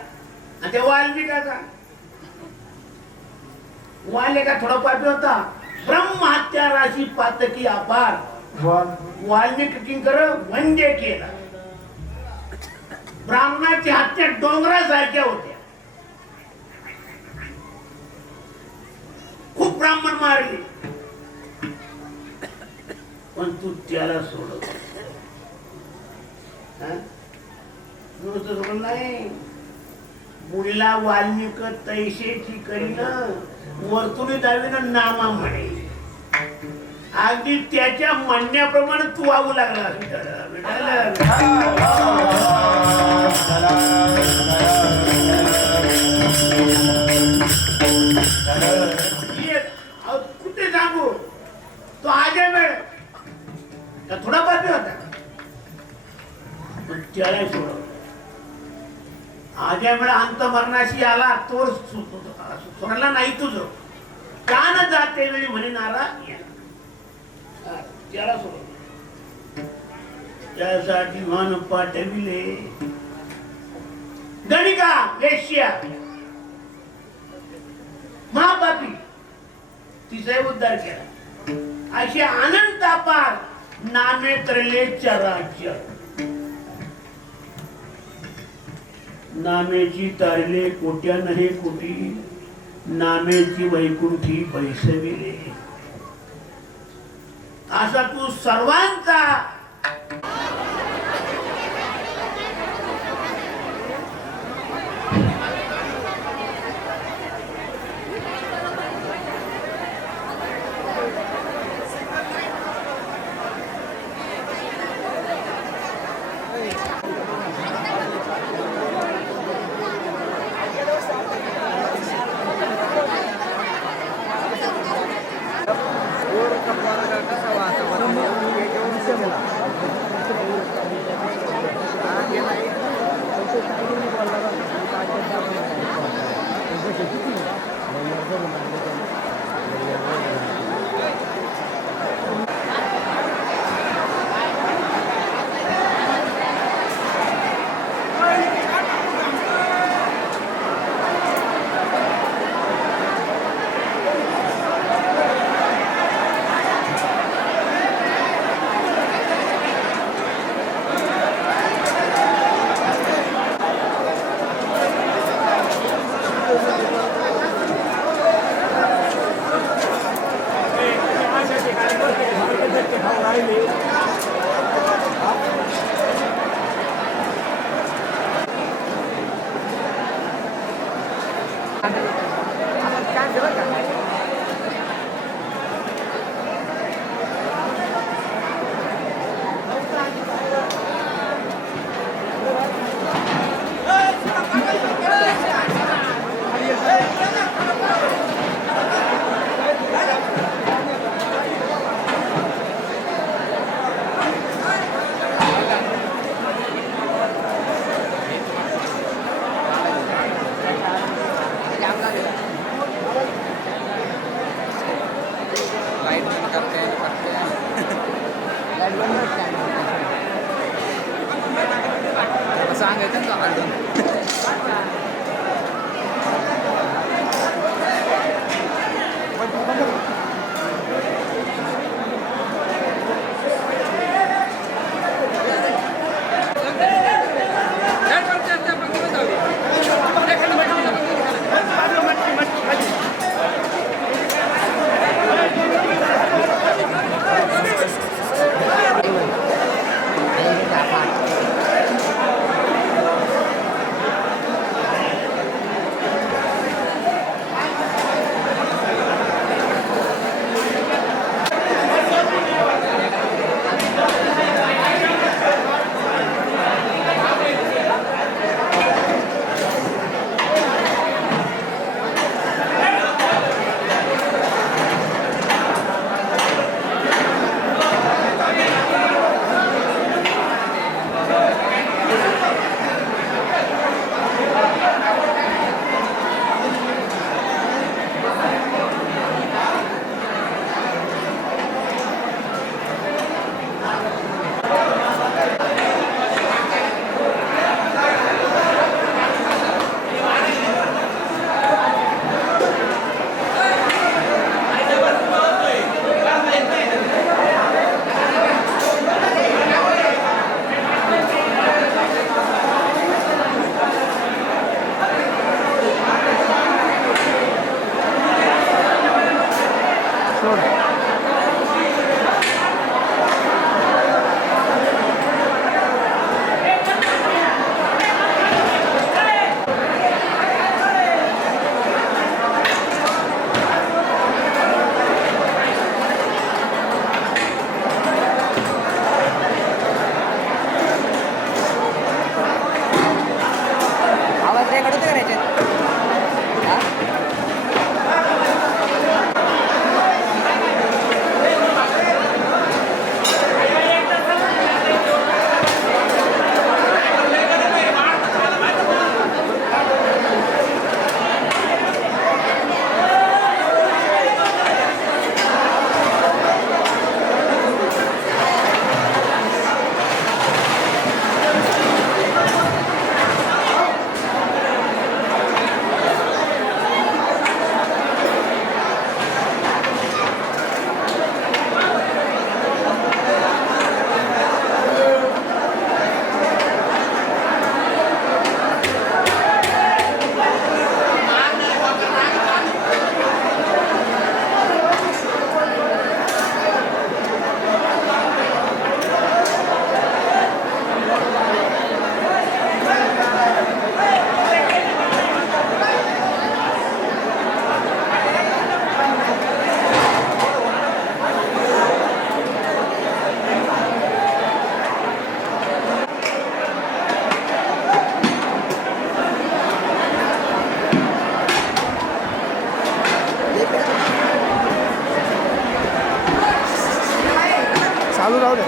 त्या वाल्मिकाचा वाल्मिका थोडा पापी होता ब्रह्महत्या राशी पातकी अपार वाल्मिक किंकर वंद्य केला ब्राह्मणाची हत्या डोंगरासारख्या होत्या खूप ब्राह्मण मारले पण तू त्याला सोडव नाही मुलीला वाल्मिक तैशेची करीन वर्तुळी दावीन नामा म्हणे अगदी त्याच्या म्हणण्याप्रमाणे तू वागू लागला विठाला मरणाशी आला तोर सोडला नाही तुझं कान जाते वेळी म्हणे नारा त्याला सोड त्यासाठी मन पाठविले गणिका वेश्या महापापी तिचा उद्धार केला अशी आनंद तापात नामे त्रलेच्या राज्य नामेची तारले कोट्या नहे कोटी नामेची वैकुंठी बैसविले असा तू सर्वांचा चालू राहू दे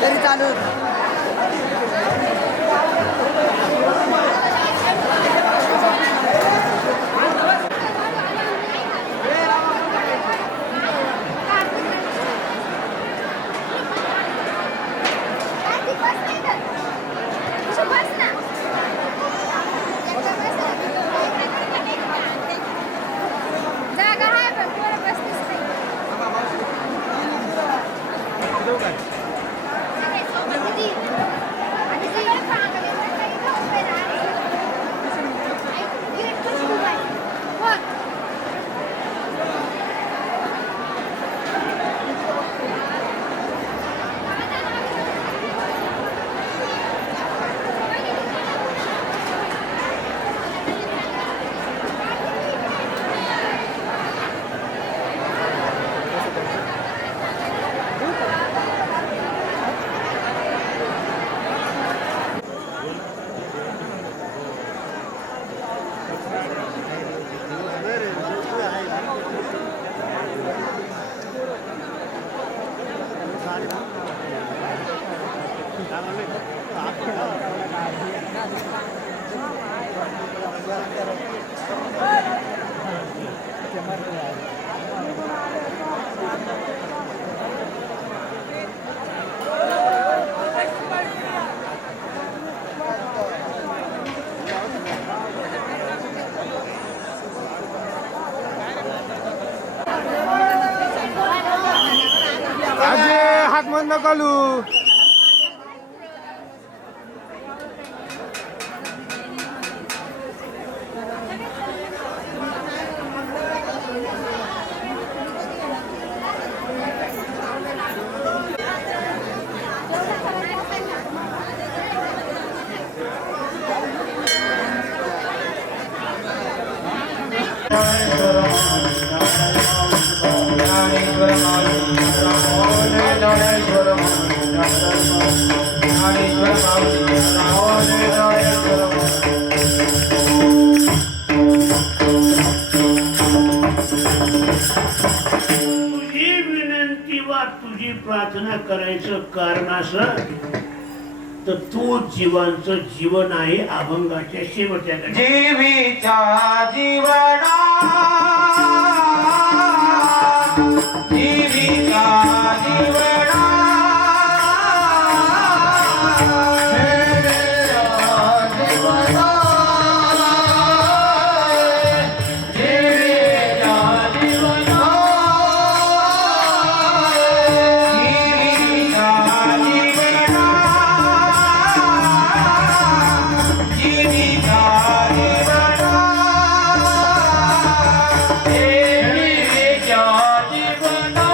तरी चालू जागा आहे पण पोरं बसतेच नाही. दीदी, आणि जी वेळ सांगते, वेळ काही खाऊ नाही राहिली. गिरेट कशी उभा आहे? बघ. अजय हात बंद घालू तुझी विनंती वा तुझी प्रार्थना करायचं कारण असं तर तू जीवांचं जीवन आहे अभंगाच्या शेवटच्या घडी. जीवीच्या जीवना जीवीच्या जीवना जीवीच्या जीवना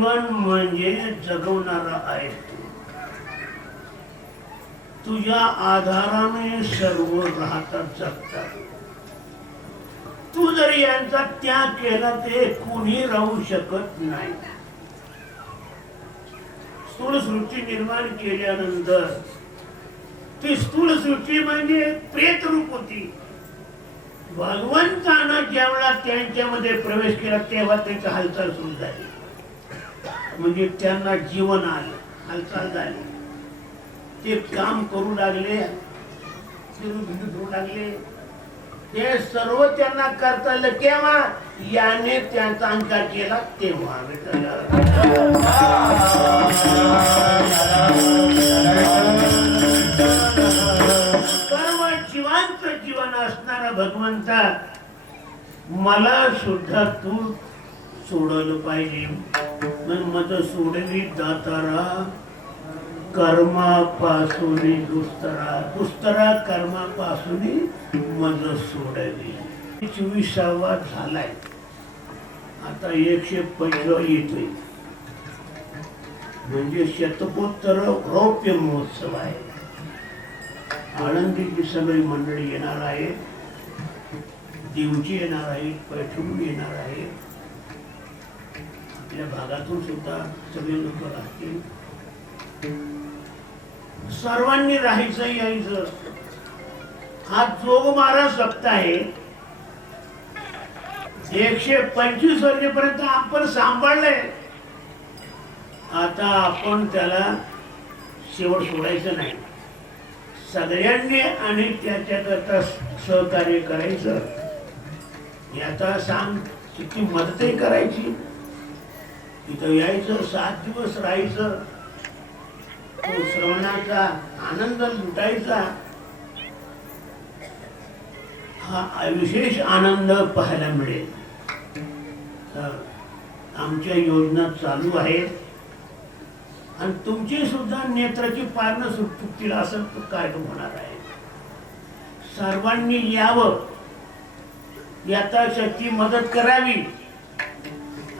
जीवन म्हणजे जगवणारा आहे तू. तुझ्या आधाराने सर्व राहतात जगतात. तू जर यांचा त्याग केला ते कुणी राहू शकत नाही. स्थूल सृष्टी निर्माण केल्यानंतर ती स्थूल सृष्टी म्हणजे प्रेत रूप होती. भगवंतानं ज्यावेळा त्यांच्यामध्ये प्रवेश केला तेव्हा त्यांची हालचाल सुरू झाली. म्हणजे त्यांना जीवन आलं, हालचाल झाली. ते काम करू लागले, धरू लागले. ते सर्व त्यांना करता आलं केव्हा? याने त्यांचा अंकार केला तेव्हा. सर्व जीवांचं जीवन असणारा भगवंता मला सुद्धा तू सोडलं पाहिजे. मग सोडली दातारा कर्मापासून दुस्तरा, दुस्तरा कर्मापासून मज सोडली. 24वा झालाय. आता 125 येतोय. म्हणजे शतकोत्तर रौप्य महोत्सव आहे. आळंदीची सगळी मंडळी येणार आहे, देवची येणार आहे, पैठण येणार आहे. आपल्या भागातून सुद्धा सगळे लोक राहतील. सर्वांनी राहायचं यायचं. हा जोगमारा सप्ताह आहे. 125 वर्षेपर्यंत आपण सांभाळलंय. आता आपण त्याला शेवट सोडायचं नाही. सगळ्यांनी आणि त्याच्याकरता सहकार्य करायचं. याचा सांग किती मदतही करायची. इथं यायचं, 7 दिवस राहायचं, तो श्रवणाचा आनंद लुटायचा. हा विशेष आनंद पाहायला मिळेल. आमच्या योजना चालू आहेत आणि तुमची सुद्धा नेत्राची पारणं सुटतील असं तो कार्यक्रम होणार आहे. सर्वांनी यावं, यथाशक्ती मदत करावी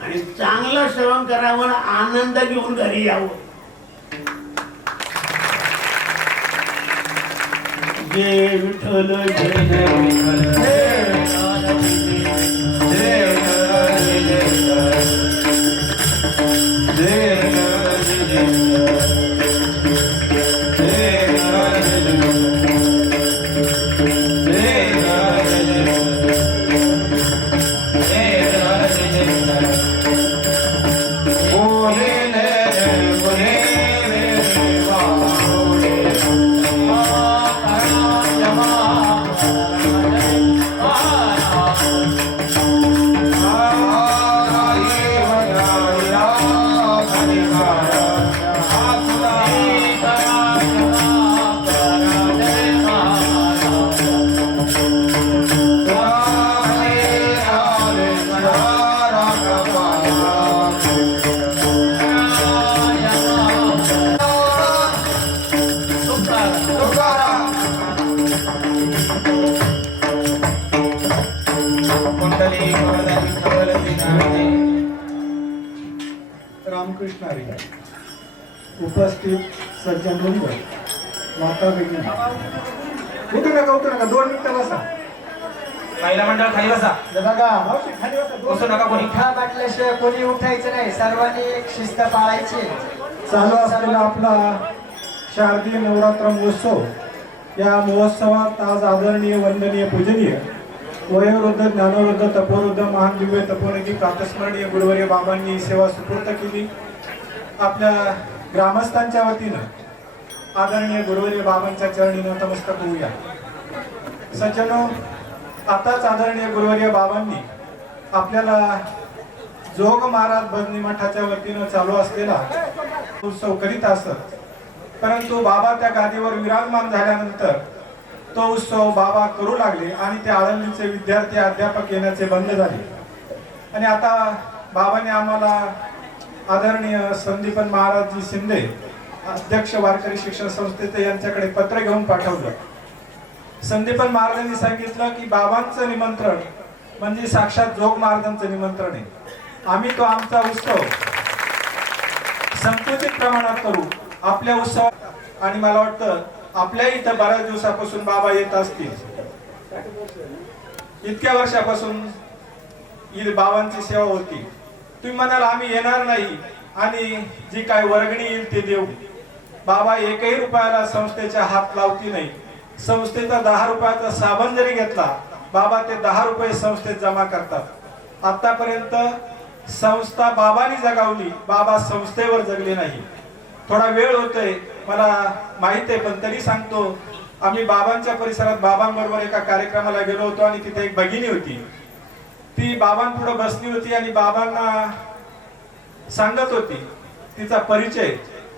आणि चांगलं श्रवण करावं, आनंद घेऊन घरी यावं. जय विठ्ठल जय रामकृष्ण हरी. उपस्थित सज्जन वृंद, माता भगिनी, उठू नका 2 मिनिटं बसा. महिला मंडळ खाली बसा. बघा मावशी खाली बसा. बसू नका कोणी. म्हटल्याशिवाय कोणी उठायचं नाही. सर्वांनी एक शिस्त पाळायची. चालू असलेला आपला शारदीय नवरात्र महोत्सव, या महोत्सवात आज आदरणीय वंदनीय पूजनीय वयोवृद्ध ज्ञानवृद्ध तपोवृद्ध महान दिव्य तपोनिधी प्रातस्मरणीय गुरुवर्य बाबांनी सेवा सुपूर्त केली. आपल्या ग्रामस्थांच्या वतीनं आदरणीय गुरुवर्य बाबांच्या चरणी नतमस्तक होऊया. सज्जनो, आताच आदरणीय गुरुवर्य बाबांनी आपल्याला जोग महाराज भजनी मठाच्या वतीनं चालू असलेला उत्सव करीत असत. परंतु बाबा त्या गादीवर विराजमान झाल्यानंतर तो उत्सव बाबा करू लागले आणि ते आळंदीचे विद्यार्थी अध्यापक येण्याचे बंद झाले. आणि आता बाबाने आम्हाला आदरणीय संदीपन महाराजजी शिंदे, अध्यक्ष वारकरी शिक्षण संस्थेचे, यांच्याकडे पत्र घेऊन पाठवलं. संदीपन महाराजांनी सांगितलं की बाबांचं निमंत्रण म्हणजे साक्षात जोग महाराजांचं निमंत्रण आहे. आम्ही तो आमचा उत्सव संकुचित प्रमाणात करू आपल्या उत्सवात. आणि मला वाटतं आपल्या इथं बऱ्याच दिवसापासून बाबा येत असतील, इतक्या वर्षापासून ही बाबांची सेवा होती. तुम्ही म्हणाल आम्ही येणार नाही आणि जी काय वर्गणी येईल ते देऊ. बाबा एकही रुपयाला संस्थेच्या हात लावती नाही. संस्थेचा 10 रुपयाचा साबण जरी घेतला, बाबा ते 10 रुपये संस्थेत जमा करतात. आतापर्यंत संस्था बाबांनी जगावली, बाबा संस्थेवर जगले नाही. थोडा वेळ होतोय मला माहित आहे, पण तरी सांगतो. आम्ही बाबांच्या परिसरात बाबांबरोबर एका कार्यक्रमाला गेलो होतो आणि तिथे एक भगिनी होती. ती बाबांपुढे बसली होती आणि बाबांना सांगत होती तिचा परिचय.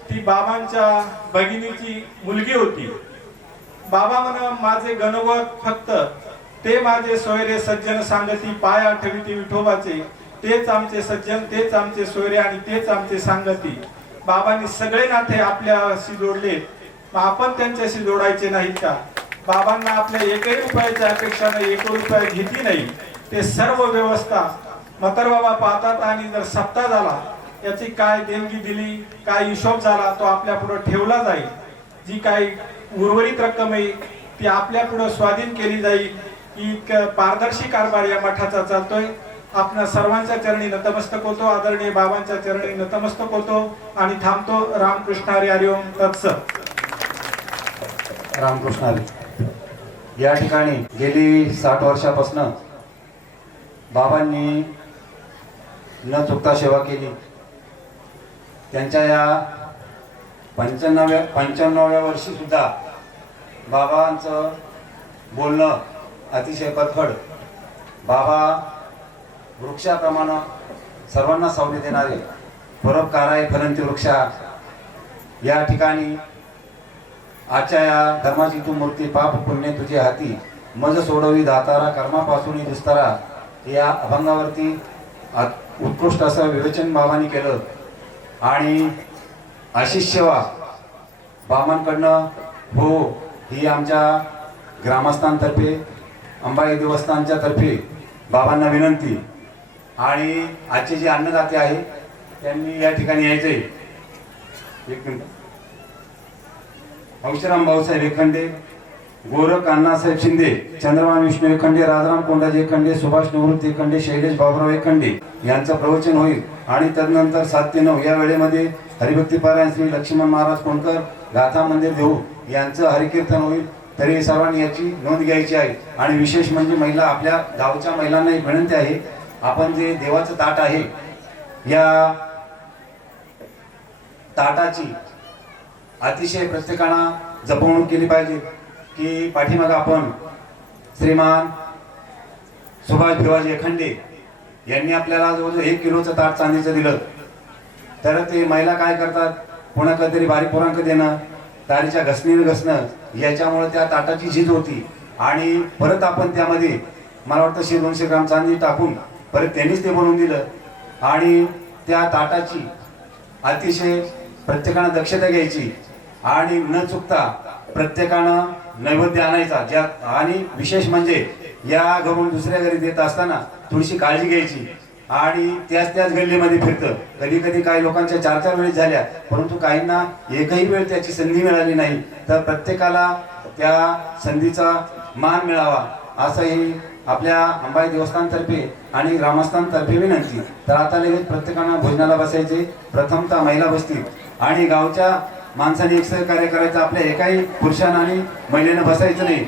ती बाबांच्या भगिनीची मुलगी होती. बाबा म्हण माझे गणवत फक्त ते माझे सोयरे सज्जन सांगती, पाय आठविती विठोबाचे. तेच आमचे सज्जन, तेच आमचे सोयरे आणि तेच आमचे सांगती. बाबांनी सगळे नाते आपल्याशी जोडले, आपण त्यांच्याशी जोडायचे नाहीत का? बाबांना आपल्या एकही रुपयाच्या अपेक्षा नाही, 1 रुपया घेतली नाही. ते सर्व व्यवस्था म्हातार बाबा पाहतात आणि जर सप्ताह झाला याची काय देणगी दिली, काय हिशोब झाला तो आपल्या पुढे ठेवला जाईल. जी काही उर्वरित रक्कम आहे ती आपल्या पुढे स्वाधीन केली जाईल. इतकं पारदर्शी कारभार या मठाचा चालतोय. आपल्या सर्वांच्या चरणी नतमस्तक होतो, आदरणीय बाबांच्या चरणी नतमस्तक होतो आणि थांबतो. रामकृष्ण हरी, हरिओम तत्सत. रामकृष्ण हरी. या ठिकाणी गेली 60 वर्षापासून बाबांनी न चुकता सेवा केली. त्यांच्या या 95व्या वर्षी सुद्धा बाबांचं बोलणं अतिशय परखड. बाबा वृक्षाप्रमाणे सर्वांना सावली देणारे परोपकार आहे फलंती वृक्षा. या ठिकाणी आजच्या या धर्माची तू मूर्ती, पाप पुण्य तुझे हाती, मज सोडवी दातारा, कर्मापासून दुस्तारा. या अभंगावरती उत्कृष्ट असं विवेचन बाबांनी केलं. आणि अशी सेवा बाबांकडनं हो ही आमच्या ग्रामस्थांतर्फे, अंबाई देवस्थानच्या तर्फे बाबांना विनंती. आणि आजचे जे अन्नदाते आहे त्यांनी या ठिकाणी यायचे. एक मिनिट. हौशीराम भाऊसाहेब एकखंडे, गोरख अण्णासाहेब शिंदे, चंद्रभान विष्णू एकखंडे, राजाराम कोंडाजी एकखंडे, सुभाष निवृत्ती एकखंडे, शैलेश बाबुराव एकखंडे यांचं प्रवचन होईल. आणि तदनंतर 7 ते 9 या वेळेमध्ये हरिभक्ती पारायण श्री लक्ष्मण महाराज कोणकर, गाथा मंदिर देऊ यांचं हरिकीर्तन होईल. तरी सर्वांनी याची नोंद घ्यायची आहे. आणि विशेष म्हणजे महिला, आपल्या गावच्या महिलांना एक विनंती आहे, आपण जे देवाचं ताट आहे या ताटाची अतिशय प्रत्येकानं जपवणूक केली पाहिजे. की पाठीमागं आपण श्रीमान सुभाष भिवाजी एखंडे यांनी आपल्याला जवळजवळ 1 किलोचं ताट चांदीचं दिलं. तर ते महिला काय करतात, पुन्हा कधीतरी बारीक पोरांक देणं, तारीच्या घसणीनं घसणं, याच्यामुळे त्या ताटाची झीज होती. आणि परत आपण त्यामध्ये मला वाटतं 100-200 ग्राम चांदी टाकून परत त्यांनीच ते बनवून दिलं. आणि त्या ताटाची अतिशय प्रत्येकानं दक्षता घ्यायची आणि न चुकता प्रत्येकानं नैवेद्य आणायचा. ज्या आणि विशेष म्हणजे या घरून दुसऱ्या घरी देत असताना थोडीशी काळजी घ्यायची. आणि त्याच गल्लीमध्ये फिरतं. कधी कधी काही लोकांच्या 4-4 वेळेस झाल्या, परंतु काहींना एकही वेळ त्याची संधी मिळाली नाही. तर प्रत्येकाला त्या संधीचा मान मिळावा असंही आपल्या अंबाई देवस्थानतर्फे आणि ग्रामस्थांतर्फे विनंती. तर आता लगेच प्रत्येकानं भोजनाला बसायचे. प्रथमतः महिला बसतील आणि गावच्या माणसाने एक सहकार्य करायचं. आपल्या एकाही पुरुषानं आणि महिलेनं बसायचं नाही.